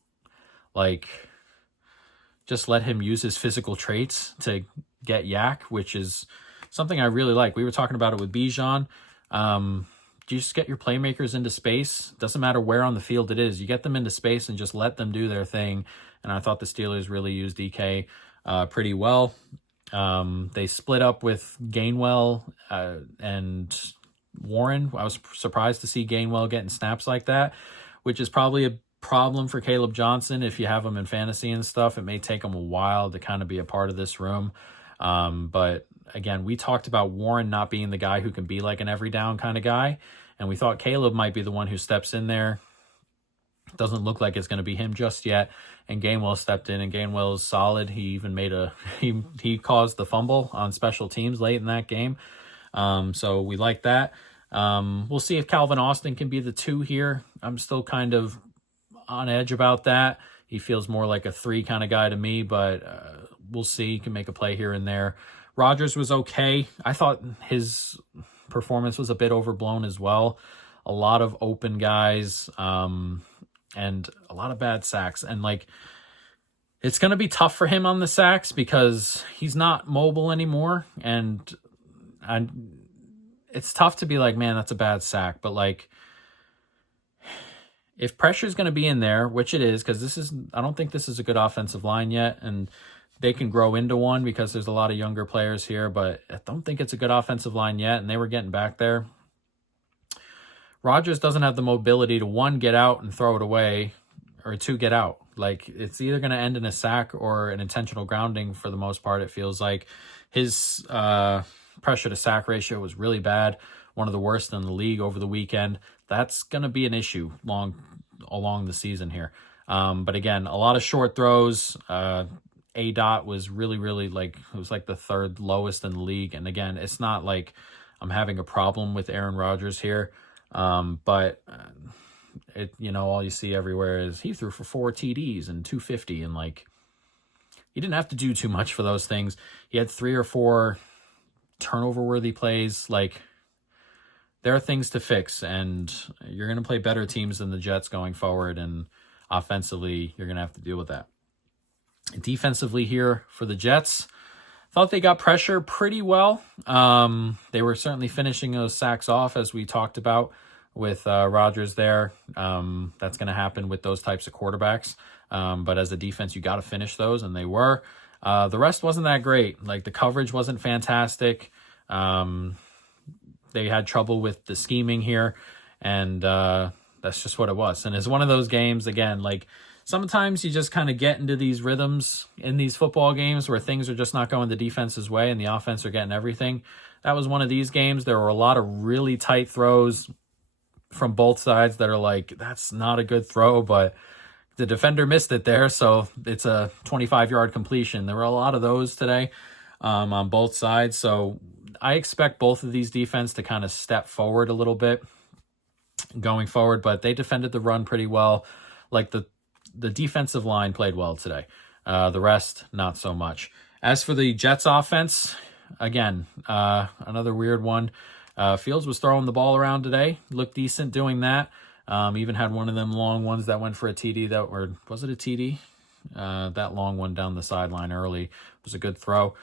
use his physical traits to get yak, which is something I really like. We were talking about it with Bijan. You just get your playmakers into space. Doesn't matter where on the field it is. You get them into space and just let them do their thing. And I thought the Steelers really used DK pretty well. They split up with Gainwell and Warren. I was surprised to see Gainwell getting snaps like that, which is probably a problem for Caleb Johnson. If you have him in fantasy and stuff, it may take him a while to kind of be a part of this room. But again, we talked about Warren not being the guy who can be like an every down kind of guy. And we thought Caleb might be the one who steps in there. Doesn't look like it's going to be him just yet. And Gainwell stepped in, and Gainwell is solid. He even made he caused the fumble on special teams late in that game. So we like that. We'll see if Calvin Austin can be the 2 here. I'm still kind of on edge about that. He feels more like a 3 kind of guy to me, but we'll see. He can make a play here and there. Rodgers was okay. I thought his performance was a bit overblown as well. A lot of open guys, and a lot of bad sacks. And like, it's going to be tough for him on the sacks because he's not mobile anymore. And it's tough to be like, man, that's a bad sack. But like, if pressure is going to be in there, which it is, because I don't think this is a good offensive line yet. And they can grow into one because there's a lot of younger players here, but I don't think it's a good offensive line yet. And they were getting back there. Rodgers doesn't have the mobility to, one, get out and throw it away, or two, get out. Like, it's either going to end in a sack or an intentional grounding for the most part. It feels like his pressure to sack ratio was really bad, one of the worst in the league over the weekend. That's going to be an issue along the season here. But again, a lot of short throws. A-dot was really, really it was like the third lowest in the league. And again, it's not like I'm having a problem with Aaron Rodgers here. But all you see everywhere is he threw for 4 TDs and 250, and like, he didn't have to do too much for those things. He had 3 or 4 turnover worthy plays. Like, there are things to fix, and you're going to play better teams than the Jets going forward. And offensively, you're going to have to deal with that. Defensively here for the Jets, thought they got pressure pretty well. They were certainly finishing those sacks off, as we talked about with Rodgers there. That's going to happen with those types of quarterbacks. But as a defense, you got to finish those, and they were. The rest wasn't that great. Like, the coverage wasn't fantastic. They had trouble with the scheming here, and that's just what it was. And it's one of those games, again, like, sometimes you just kind of get into these rhythms in these football games where things are just not going the defense's way and the offense are getting everything. That was one of these games. There were a lot of really tight throws from both sides that are like, that's not a good throw, but the defender missed it there, so it's a 25-yard completion. There were a lot of those today on both sides. So I expect both of these defense to kind of step forward a little bit going forward, but they defended the run pretty well. Like, the defensive line played well today. The rest, not so much. As for the Jets offense, again, another weird one. Fields was throwing the ball around today. Looked decent doing that. Even had one of them long ones that went for a TD was it a TD? That long one down the sideline early was a good throw.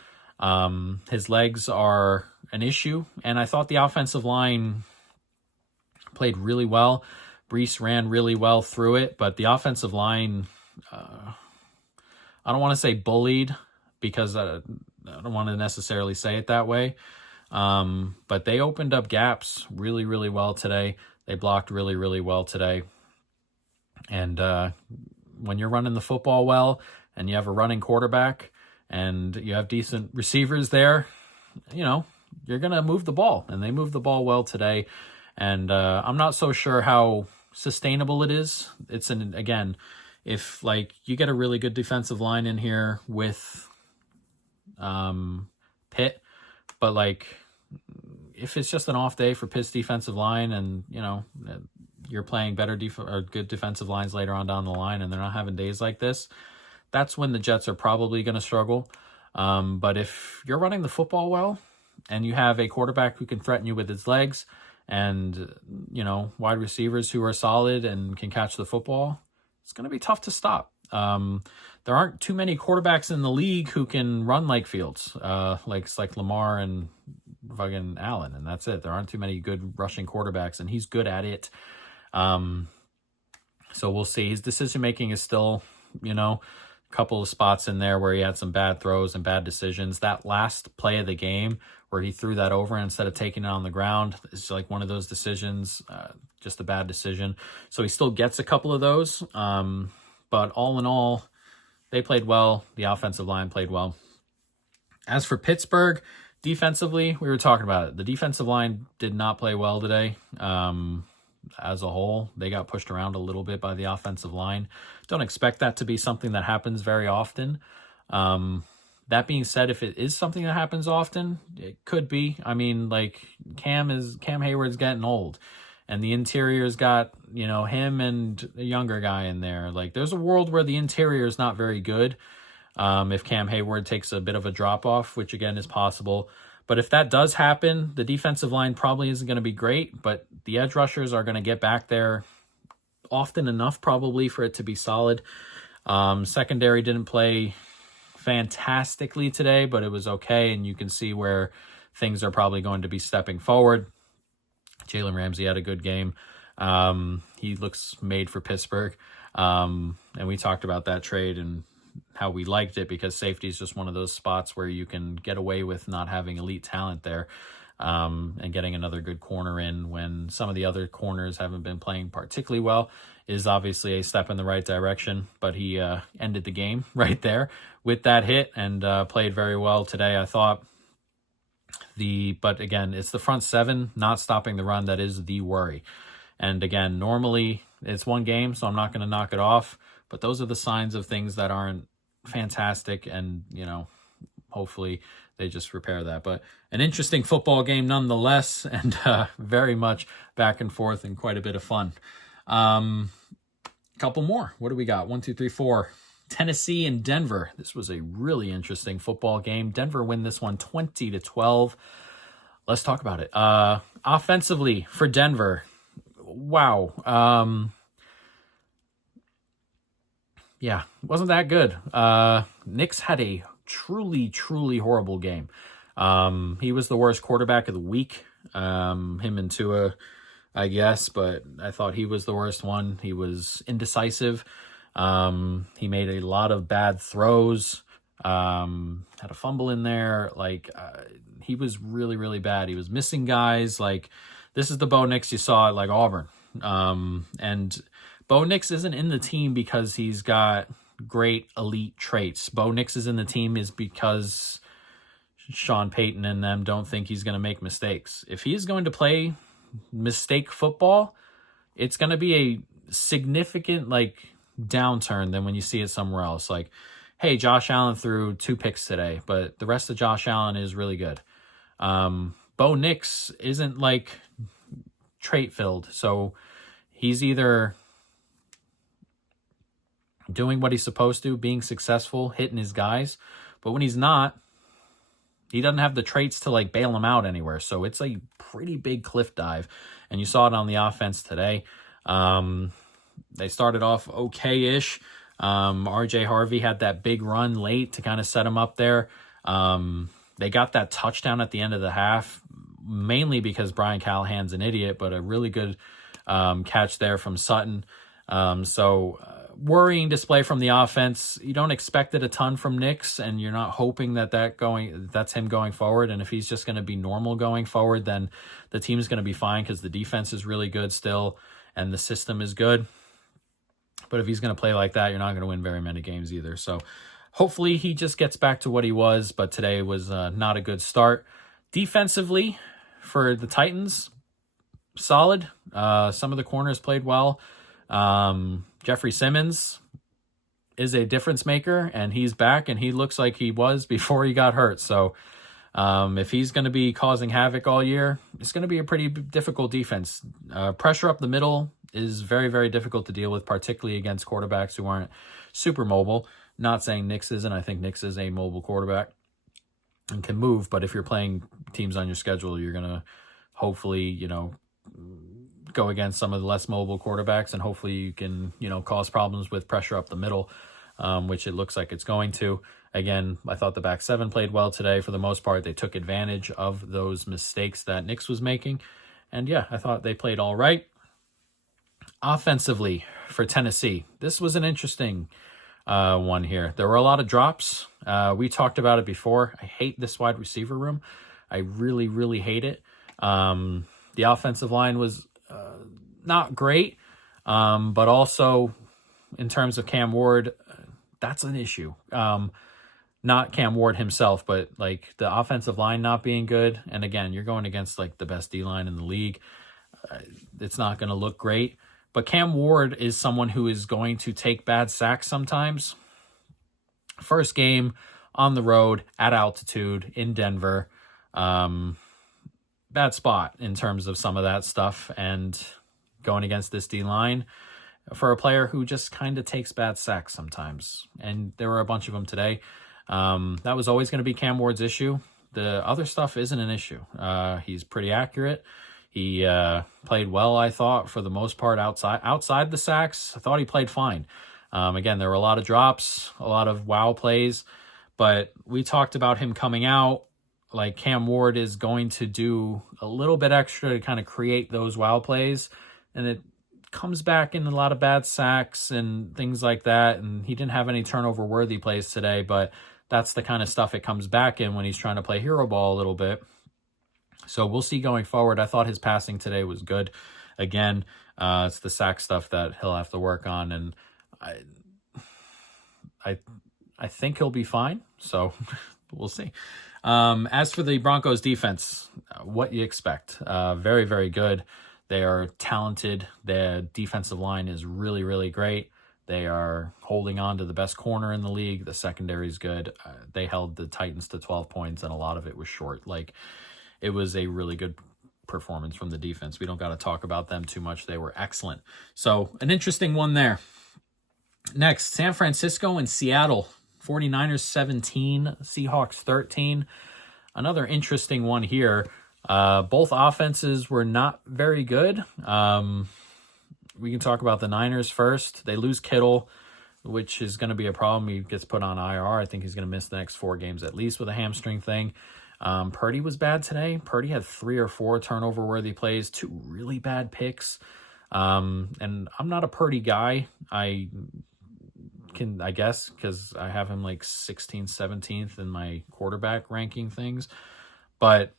His legs are an issue, and I thought the offensive line played really well. Brees ran really well through it, but the offensive line, I don't want to say bullied, because I don't want to necessarily say it that way. But they opened up gaps really, really well today. They blocked really, really well today. And when you're running the football well and you have a running quarterback and you have decent receivers there, you're going to move the ball. And they moved the ball well today. And I'm not so sure how sustainable it is. Again, if like you get a really good defensive line in here with Pitt, but like, if it's just an off day for Pitt's defensive line, and you're playing better or good defensive lines later on down the line, and they're not having days like this, that's when the Jets are probably going to struggle. But if you're running the football well and you have a quarterback who can threaten you with his legs, and wide receivers who are solid and can catch the football, it's going to be tough to stop. There aren't too many quarterbacks in the league who can run like Fields, like Lamar and fucking Allen, and that's it. There aren't too many good rushing quarterbacks, and he's good at it. So we'll see. His decision making is still, a couple of spots in there where he had some bad throws and bad decisions. That last play of the game where he threw that over instead of taking it on the ground is like one of those decisions, just a bad decision. So he still gets a couple of those. But all in all, they played well. The offensive line played well. As for Pittsburgh, defensively, we were talking about it. The defensive line did not play well today. As a whole, they got pushed around a little bit by the offensive line. Don't expect that to be something that happens very often. That being said, if it is something that happens often, it could be. I mean, like, Cam Hayward's getting old, and the interior's got, him and a younger guy in there. Like, there's a world where the interior is not very good. if Cam Hayward takes a bit of a drop-off, which again is possible. But if that does happen, the defensive line probably isn't going to be great, but the edge rushers are going to get back there often enough probably for it to be solid. Secondary didn't play fantastically today, but it was okay, and you can see where things are probably going to be stepping forward. Jalen Ramsey had a good game. He looks made for Pittsburgh. And we talked about that trade and how we liked it because safety is just one of those spots where you can get away with not having elite talent there, and getting another good corner in when some of the other corners haven't been playing particularly well is obviously a step in the right direction. But he ended the game right there with that hit and played very well today, I thought. But again, it's the front seven not stopping the run that is the worry. And again, normally it's one game, so I'm not going to knock it off. But those are the signs of things that aren't fantastic, and, hopefully they just repair that. But an interesting football game nonetheless, and very much back and forth and quite a bit of fun. Couple more. What do we got? 1, 2, 3, 4. Tennessee and Denver. This was a really interesting football game. Denver win this one 20-12. Let's talk about it. Offensively for Denver, wow. Yeah, wasn't that good. Nix had a truly, truly horrible game. He was the worst quarterback of the week. Him and Tua, I guess, but I thought he was the worst one. He was indecisive. He made a lot of bad throws. Had a fumble in there. He was really, really bad. He was missing guys. This is the Bo Nix you saw at Auburn. And Bo Nix isn't in the team because he's got great elite traits. Bo Nix is in the team is because Sean Payton and them don't think he's going to make mistakes. If he is going to play mistake football, it's going to be a significant downturn than when you see it somewhere else. Hey, Josh Allen threw 2 picks today, but the rest of Josh Allen is really good. Bo Nix isn't trait filled, so he's either doing what he's supposed to, being successful, hitting his guys, but when he's not, he doesn't have the traits to bail him out anywhere. So it's a pretty big cliff dive, and you saw it on the offense today. They started off okay-ish. RJ Harvey had that big run late to kind of set him up there. They got that touchdown at the end of the half, mainly because Brian Callahan's an idiot, but a really good catch there from Sutton. Worrying display from the offense. You don't expect it a ton from Nix, and you're not hoping that's him going forward. And if he's just going to be normal going forward, then the team is going to be fine because the defense is really good still, and the system is good. But if he's going to play like that, you're not going to win very many games either. So hopefully he just gets back to what he was, but today was not a good start. Defensively for the Titans, solid. Some of the corners played well. Jeffrey Simmons is a difference maker, and he's back, and he looks like he was before he got hurt. So if he's going to be causing havoc all year, it's going to be a pretty difficult defense. Pressure up the middle is very, very difficult to deal with, particularly against quarterbacks who aren't super mobile. Not saying Nix isn't. I think Nix is a mobile quarterback and can move, but if you're playing teams on your schedule, you're going to hopefully, go against some of the less mobile quarterbacks, and hopefully you can, cause problems with pressure up the middle, which it looks like it's going to. Again, I thought the back seven played well today for the most part. They took advantage of those mistakes that Nix was making. And yeah, I thought they played all right. Offensively for Tennessee, this was an interesting one here. There were a lot of drops. We talked about it before. I hate this wide receiver room. I really, really hate it. The offensive line was not great, but also in terms of Cam Ward, that's an issue. Not Cam Ward himself, but the offensive line not being good. And again, you're going against the best D-line in the league. It's not going to look great. But Cam Ward is someone who is going to take bad sacks sometimes. First game on the road at altitude in Denver. Bad spot in terms of some of that stuff, and going against this D-line. for a player who just kind of takes bad sacks sometimes. And there were a bunch of them today. That was always going to be Cam Ward's issue. The other stuff isn't an issue. He's pretty accurate. He played well, I thought, for the most part outside the sacks. I thought he played fine. Again, there were a lot of drops, a lot of wow plays, but we talked about him coming out. Like, Cam Ward is going to do a little bit extra to kind of create those wow plays, and it comes back in a lot of bad sacks and things like that. And he didn't have any turnover-worthy plays today, but that's the kind of stuff it comes back in when he's trying to play hero ball a little bit. So we'll see going forward. I thought his passing today was good. Again, it's the sack stuff that he'll have to work on, and I think he'll be fine. So we'll see. As for the Broncos defense, what you expect? Very, very good. They are talented. Their defensive line is really, really great. They are holding on to the best corner in the league. The secondary is good. They held the Titans to 12 points, and a lot of it was short. Like, it was a really good performance from the defense. We don't got to talk about them too much. They were excellent. So, an interesting one there. Next, San Francisco and Seattle. 49ers 17, Seahawks 13. Another interesting one here. Both offenses were not very good. We can talk about the Niners first. They lose Kittle, which is going to be a problem. He gets put on IR. I think he's going to miss the next 4 games at least with a hamstring thing. Purdy was bad today. Purdy had 3 or 4 turnover-worthy plays, 2 really bad picks. And I'm not a Purdy guy. I guess, because I have him like 16th, 17th in my quarterback ranking things. But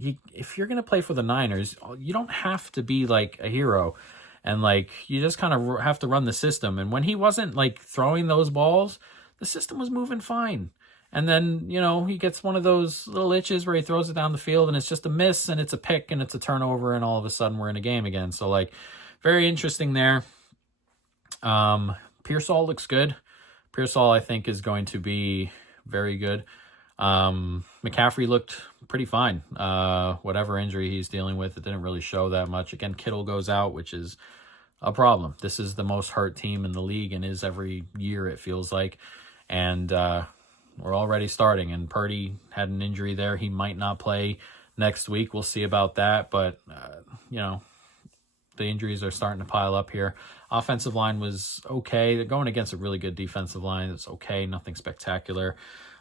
if you're going to play for the Niners, you don't have to be like a hero. And like, you just kind of have to run the system. And when he wasn't like throwing those balls, the system was moving fine. And then, he gets one of those little itches where he throws it down the field and it's just a miss and it's a pick and it's a turnover, and all of a sudden we're in a game again. So like, very interesting there. Pearsall looks good. Pearsall, I think, is going to be very good. McCaffrey looked pretty fine. Whatever injury he's dealing with, it didn't really show that much. Again, Kittle goes out, which is a problem. This is the most hurt team in the league and is every year, it feels like. And we're already starting. And Purdy had an injury there. He might not play next week. We'll see about that. But, the injuries are starting to pile up here. Offensive line was okay. They're going against a really good defensive line. It's okay. Nothing spectacular.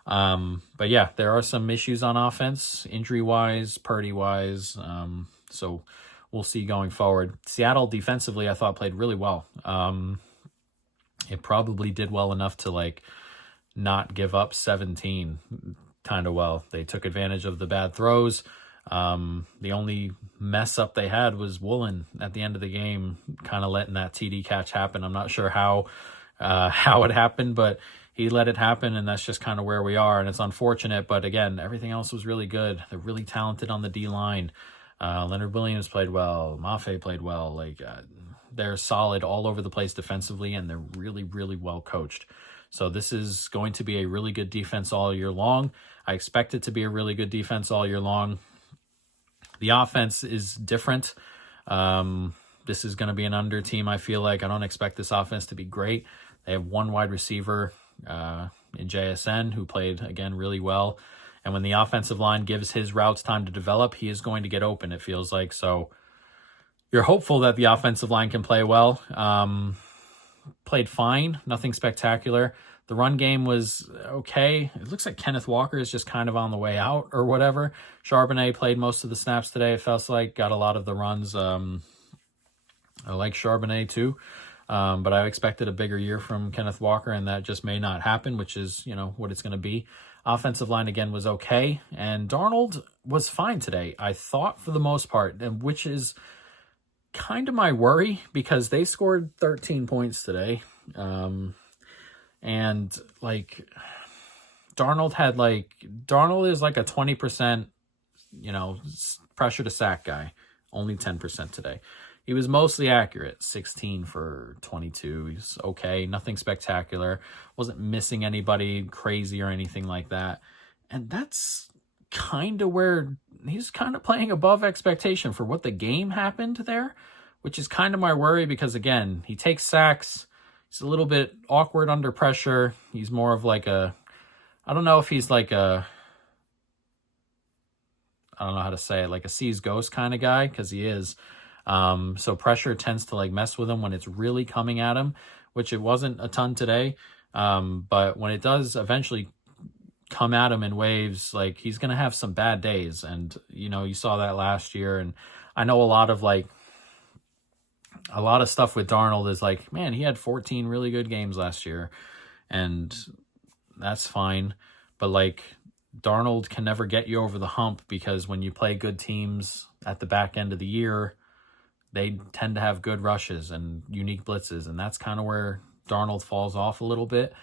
But yeah, there are some issues on offense, injury-wise, Purdy-wise. So we'll see going forward. Seattle defensively, I thought, played really well. It probably did well enough to like not give up 17 kind of well. They took advantage of the bad throws. The only mess up they had was Woolen at the end of the game, kind of letting that TD catch happen. I'm not sure how it happened, but he let it happen, and that's just kind of where we are, and it's unfortunate. But again, everything else was really good. They're really talented on the D-line. Leonard Williams played well. Mafe played well. They're solid all over the place defensively, and they're really, really well coached. So this is going to be a really good defense all year long. I expect it to be a really good defense all year long. The offense is different. This is going to be an under team, I feel like. I don't expect this offense to be great. They have one wide receiver in JSN who played, again, really well. And when the offensive line gives his routes time to develop, he is going to get open, it feels like. So you're hopeful that the offensive line can play well. Played fine, nothing spectacular. The run game was okay. It looks like Kenneth Walker is just kind of on the way out or whatever. Charbonnet played most of the snaps today, it feels like. Got a lot of the runs. I like Charbonnet too. But I expected a bigger year from Kenneth Walker, and that just may not happen, which is, what it's going to be. Offensive line, again, was okay. And Darnold was fine today, I thought, for the most part, and which is kind of my worry because they scored 13 points today. And Darnold is like a 20%, pressure to sack guy, only 10% today. He was mostly accurate, 16 for 22. He's okay, nothing spectacular. Wasn't missing anybody crazy or anything like that. And that's kind of where he's kind of playing above expectation for what the game happened there. which is kind of my worry because, again, he takes sacks. He's a little bit awkward under pressure. He's more of like I don't know if he's like I don't know how to say it, like a sees ghost kind of guy, because he is. So pressure tends to like mess with him when it's really coming at him, which it wasn't a ton today. But when it does eventually come at him in waves, like he's going to have some bad days. And, you saw that last year. And I know a lot of stuff with Darnold is like, man, he had 14 really good games last year, and that's fine. But like, Darnold can never get you over the hump, because when you play good teams at the back end of the year, they tend to have good rushes and unique blitzes, and that's kind of where Darnold falls off a little bit.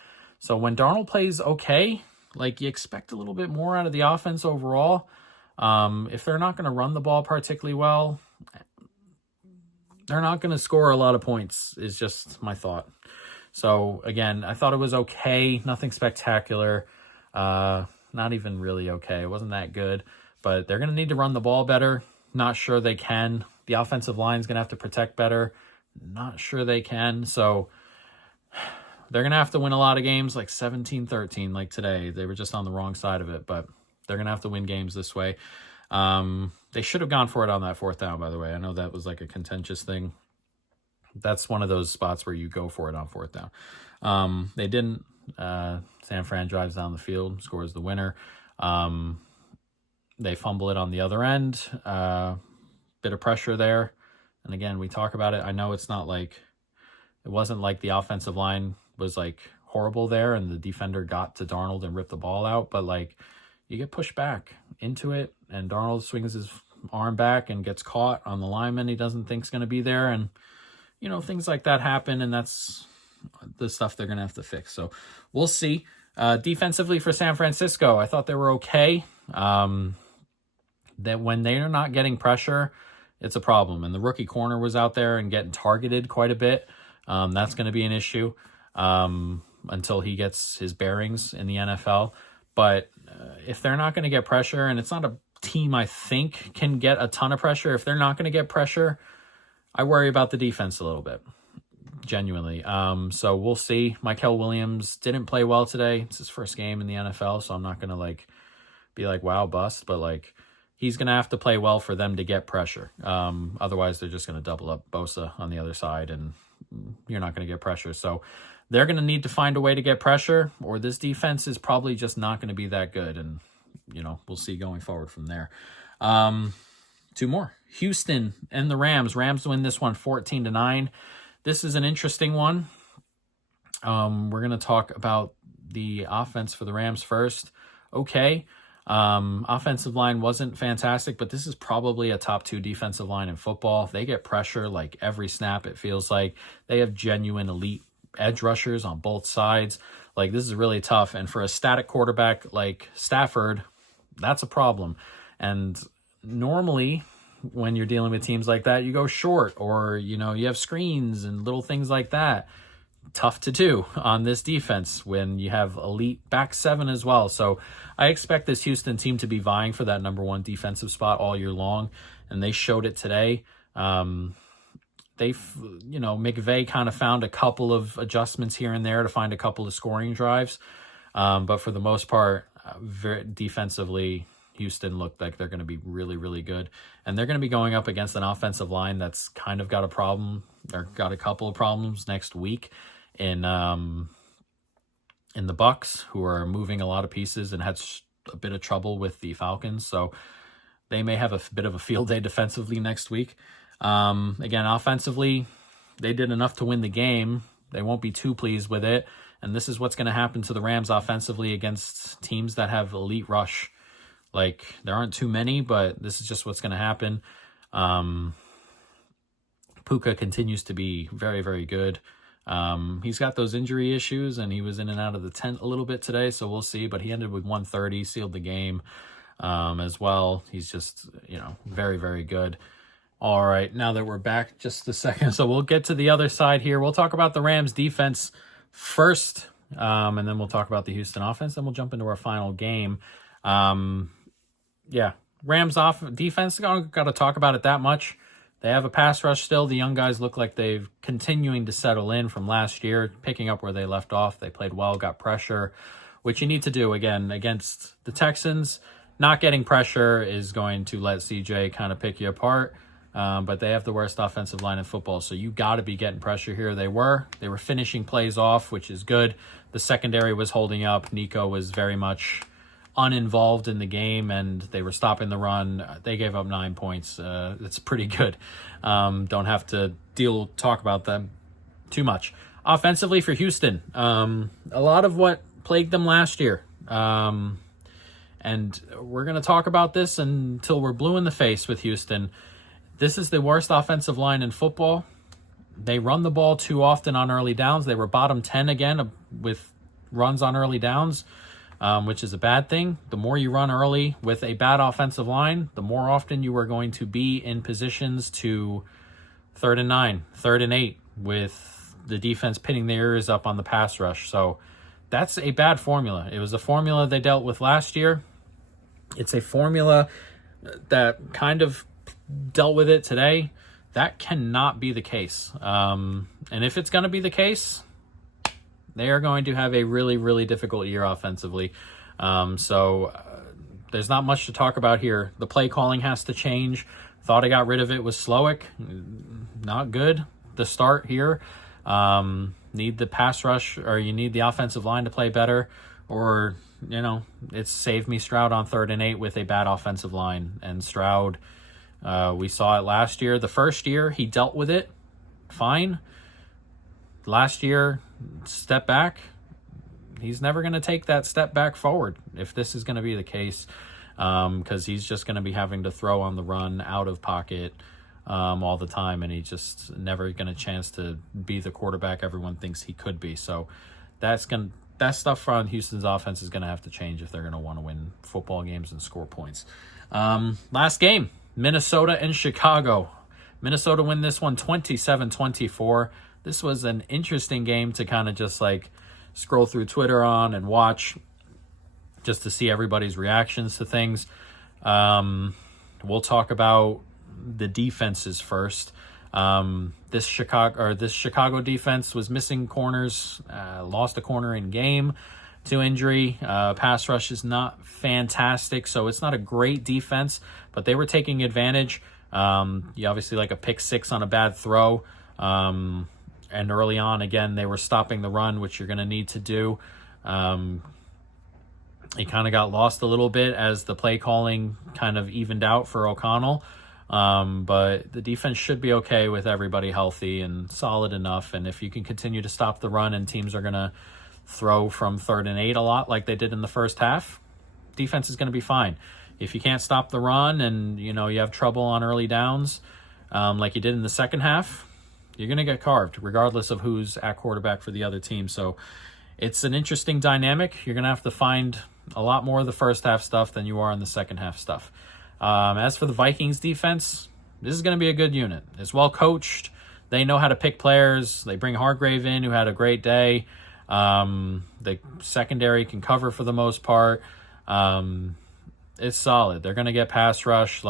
So when Darnold plays okay, like, you expect a little bit more out of the offense overall. If they're not going to run the ball particularly well, they're not going to score a lot of points, is just my thought. So again, I thought it was okay, nothing spectacular. Not even really okay. It wasn't that good, but they're going to need to run the ball better. Not sure they can. The offensive line's going to have to protect better. Not sure they can. So they're going to have to win a lot of games, like 17-13, like today. They were just on the wrong side of it, but they're going to have to win games this way. They should have gone for it on that fourth down, by the way. I know that was like a contentious thing. That's one of those spots where you go for it on fourth down. They didn't. San Fran drives down the field, scores the winner. They fumble it on the other end. Bit of pressure there. And again, we talk about it. I know it's not like, it wasn't like the offensive line was like horrible there and the defender got to Darnold and ripped the ball out, but like, you get pushed back into it, and Darnold swings his arm back and gets caught on the lineman he doesn't think's going to be there. And, things like that happen, and that's the stuff they're going to have to fix. So we'll see. Defensively for San Francisco, I thought they were okay. That when they're not getting pressure, it's a problem. And the rookie corner was out there and getting targeted quite a bit. That's going to be an issue until he gets his bearings in the NFL. But if they're not going to get pressure, and it's not a team I think can get a ton of pressure, if they're not going to get pressure, I worry about the defense a little bit, genuinely. So we'll see. Michael Williams didn't play well today. It's his first game in the NFL, so I'm not going to be like, wow, bust. But he's going to have to play well for them to get pressure. Otherwise, they're just going to double up Bosa on the other side, and you're not going to get pressure. So they're going to need to find a way to get pressure, or this defense is probably just not going to be that good. And, we'll see going forward from there. Two more. Houston and the Rams. Rams win this one 14-9. This is an interesting one. We're going to talk about the offense for the Rams first. Okay. Offensive line wasn't fantastic, but this is probably a top 2 defensive line in football. They get pressure like every snap, it feels like. They have genuine elite edge rushers on both sides. This is really tough. And for a static quarterback like Stafford, that's a problem. And normally, when you're dealing with teams like that, you go short, or, you have screens and little things like that. Tough to do on this defense when you have elite back 7 as well. So I expect this Houston team to be vying for that number 1 defensive spot all year long, and they showed it today. McVay kind of found a couple of adjustments here and there to find a couple of scoring drives. But for the most part, very defensively, Houston looked like they're going to be really, really good. And they're going to be going up against an offensive line that's kind of got a problem, or got a couple of problems next week in the Bucs, who are moving a lot of pieces and had a bit of trouble with the Falcons. So they may have a bit of a field day defensively next week. Again, offensively, they did enough to win the game. They won't be too pleased with it. And this is what's going to happen to the Rams offensively against teams that have elite rush. There aren't too many, but this is just what's going to happen. Puka continues to be very, very good. He's got those injury issues, and he was in and out of the tent a little bit today, so we'll see. But he ended with 130, sealed the game as well. He's just, very, very good. All right, now that we're back, just a second. So we'll get to the other side here. We'll talk about the Rams defense first, and then we'll talk about the Houston offense, then we'll jump into our final game. Rams off defense, got to talk about it that much. They have a pass rush still. The young guys look like they've continuing to settle in from last year, picking up where they left off. They played well, got pressure, which you need to do, again, against the Texans. Not getting pressure is going to let CJ kind of pick you apart. But they have the worst offensive line in football, so you got to be getting pressure here. They were finishing plays off, which is good. The secondary was holding up. Nico was very much uninvolved in the game, and they were stopping the run. They gave up 9 points. It's pretty good. Don't have to talk about them too much. Offensively for Houston, a lot of what plagued them last year. And we're going to talk about this until we're blue in the face with Houston. This is the worst offensive line in football. They run the ball too often on early downs. They were bottom 10 again with runs on early downs, which is a bad thing. The more you run early with a bad offensive line, the more often you are going to be in positions to 3rd and 9, 3rd and 8, with the defense pinning their ears up on the pass rush. So that's a bad formula. It was a formula they dealt with last year. It's a formula that kind of dealt with it today. That cannot be the case. And if it's going to be the case, they are going to have a really, really difficult year offensively. So there's not much to talk about here. The play calling has to change. Thought I got rid of it with Slowick. Not good. The start here. Need the pass rush, or you need the offensive line to play better, or, it's saved me Stroud on 3rd and 8 with a bad offensive line. And Stroud, we saw it last year. The first year, he dealt with it fine. Last year, step back. He's never going to take that step back forward if this is going to be the case, because he's just going to be having to throw on the run out of pocket all the time, and he's just never going to chance to be the quarterback everyone thinks he could be. So that stuff on Houston's offense is going to have to change if they're going to want to win football games and score points. Last game. Minnesota and Chicago. Minnesota win this one 27-24. This was an interesting game to kind of just scroll through Twitter on and watch, just to see everybody's reactions to things. We'll talk about the defenses first. This Chicago defense was missing corners, lost a corner in game to injury. Pass rush is not fantastic, so it's not a great defense, but they were taking advantage. You obviously a pick six on a bad throw. And early on, again, they were stopping the run, which you're going to need to do. It kind of got lost a little bit as the play calling kind of evened out for O'Connell. But the defense should be okay with everybody healthy and solid enough. And if you can continue to stop the run and teams are going to throw from 3rd and 8 a lot like they did in the first half, defense is going to be fine. If you can't stop the run and, you have trouble on early downs like you did in the second half, you're going to get carved regardless of who's at quarterback for the other team. So it's an interesting dynamic. You're going to have to find a lot more of the first half stuff than you are in the second half stuff. As for the Vikings defense, this is going to be a good unit. It's well coached. They know how to pick players. They bring Hargrave in, who had a great day. The secondary can cover for the most part. It's solid. They're going to get pass rush.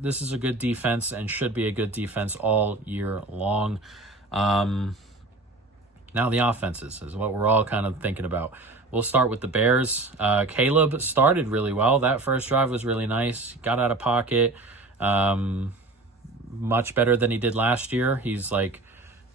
This is a good defense and should be a good defense all year long. Now the offenses is what we're all kind of thinking about. We'll start with the Bears. Caleb started really well. That first drive was really nice. Got out of pocket. Much better than he did last year. He's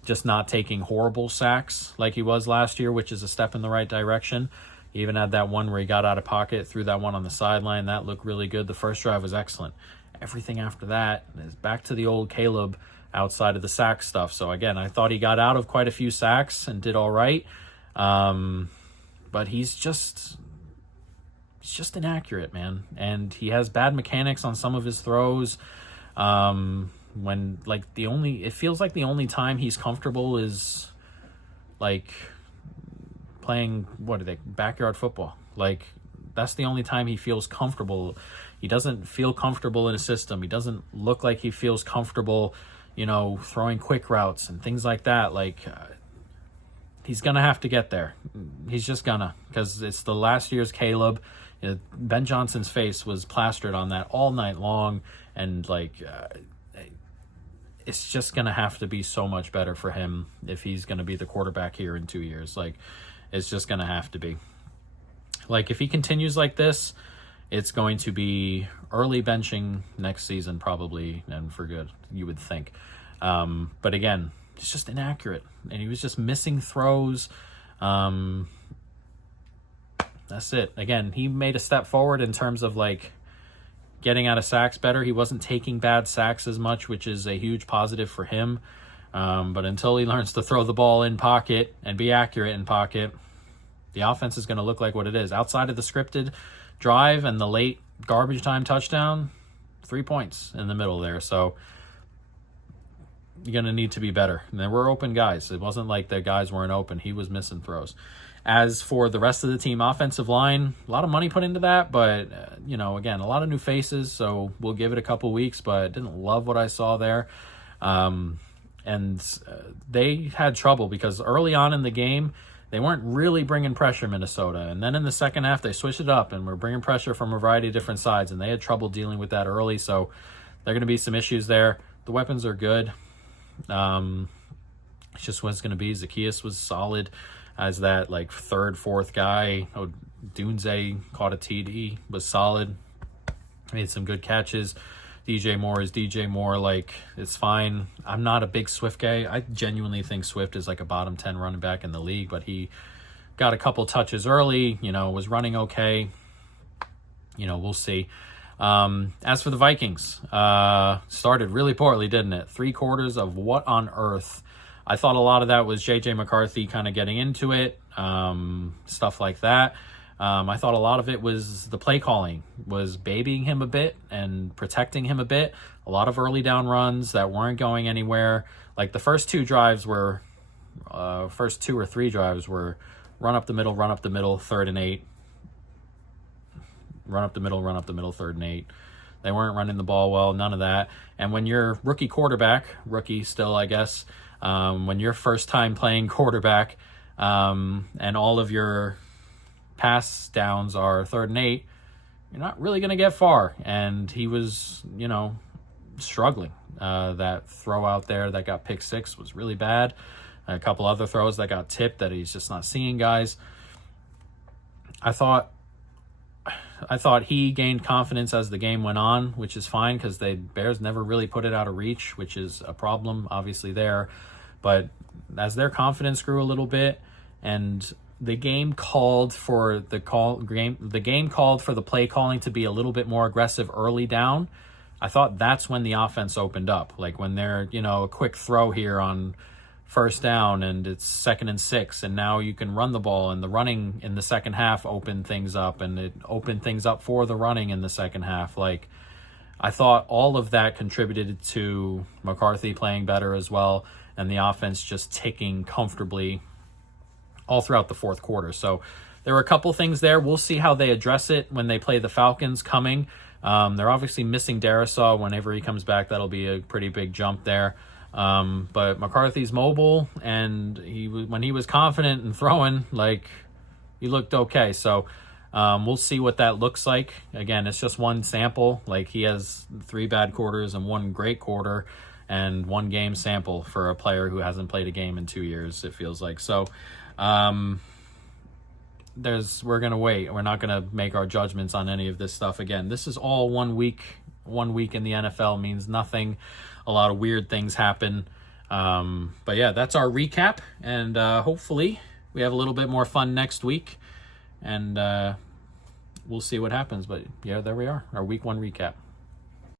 just not taking horrible sacks like he was last year, which is a step in the right direction. He even had that one where he got out of pocket, threw that one on the sideline. That looked really good. The first drive was excellent. Everything after that is back to the old Caleb outside of the sack stuff. So again, I thought he got out of quite a few sacks and did all right. But he's just inaccurate, man. And he has bad mechanics on some of his throws. It feels like the only time he's comfortable is playing, backyard football. That's the only time he feels comfortable. He doesn't feel comfortable in a system. He doesn't look like he feels comfortable, throwing quick routes and things like that. He's going to have to get there. He's just gonna, because it's the last year's Caleb. Ben Johnson's face was plastered on that all night long. And it's just going to have to be so much better for him if he's going to be the quarterback here in 2 years. Like, it's just going to have to be. Like, if he continues like this, it's going to be early benching next season probably, and for good, you would think. But again, it's just inaccurate, and he was just missing throws. That's it. Again, he made a step forward in terms of like getting out of sacks better. He wasn't taking bad sacks as much, which is a huge positive for him. But until he learns to throw the ball in pocket and be accurate in pocket, the offense is going to look like what it is. Outside of the scripted drive and the late garbage time touchdown, 3 points in the middle there. So you're going to need to be better. And there were open guys. It wasn't like the guys weren't open. He was missing throws. As for the rest of the team, offensive line, a lot of money put into that, but, again, a lot of new faces, so we'll give it a couple weeks, but didn't love what I saw there. They had trouble because early on in the game, they weren't really bringing pressure, Minnesota, and then in the second half, they switched it up, and were bringing pressure from a variety of different sides, and they had trouble dealing with that early, so there are going to be some issues there. The weapons are good. It's just what it's going to be. Zacchaeus was solid as that like third, fourth guy. Dunze caught a TD, was solid, made some good catches. DJ Moore is DJ Moore. Like, it's fine. I'm not a big Swift guy. I genuinely think Swift is like a bottom 10 running back in the league, but he got a couple touches early, was running okay. We'll see. As for the Vikings, started really poorly, didn't it? 3 quarters of what on earth? I thought a lot of that was J.J. McCarthy kind of getting into it, stuff like that. I thought a lot of it was the play calling, was babying him a bit and protecting him a bit. A lot of early down runs that weren't going anywhere. Like the first 2 or 3 drives were run up the middle, 3rd and 8. Run up the middle, 3rd and 8. They weren't running the ball well, none of that. And when you're rookie quarterback, rookie still, I guess, when you're first time playing quarterback, and all of your pass downs are 3rd and 8, you're not really going to get far. And he was, struggling. That throw out there that got pick 6 was really bad. A couple other throws that got tipped that he's just not seeing guys. I thought he gained confidence as the game went on, which is fine because the Bears never really put it out of reach, which is a problem obviously there. But as their confidence grew a little bit, and the game called for the play calling to be a little bit more aggressive early down, I thought that's when the offense opened up. Like when they're, a quick throw here on first down and it's 2nd and 6, and now you can run the ball, and the running in the second half opened things up, and it opened things up for the running in the second half. Like, I thought all of that contributed to McCarthy playing better as well, and the offense just ticking comfortably all throughout the fourth quarter. So there were a couple things there. We'll see how they address it when they play the Falcons coming. They're obviously missing Darisaw. Whenever he comes back, that'll be a pretty big jump there. But McCarthy's mobile, and when he was confident and throwing, he looked okay. So we'll see what that looks like. Again, it's just one sample. Like, he has 3 bad quarters and 1 great quarter, and 1 game sample for a player who hasn't played a game in 2 years, it feels like. So we're going to wait. We're not going to make our judgments on any of this stuff. Again, this is all 1 week. 1 week in the NFL means nothing. A lot of weird things happen. But yeah, that's our recap. And hopefully we have a little bit more fun next week. And we'll see what happens. But yeah, there we are. Our week 1 recap.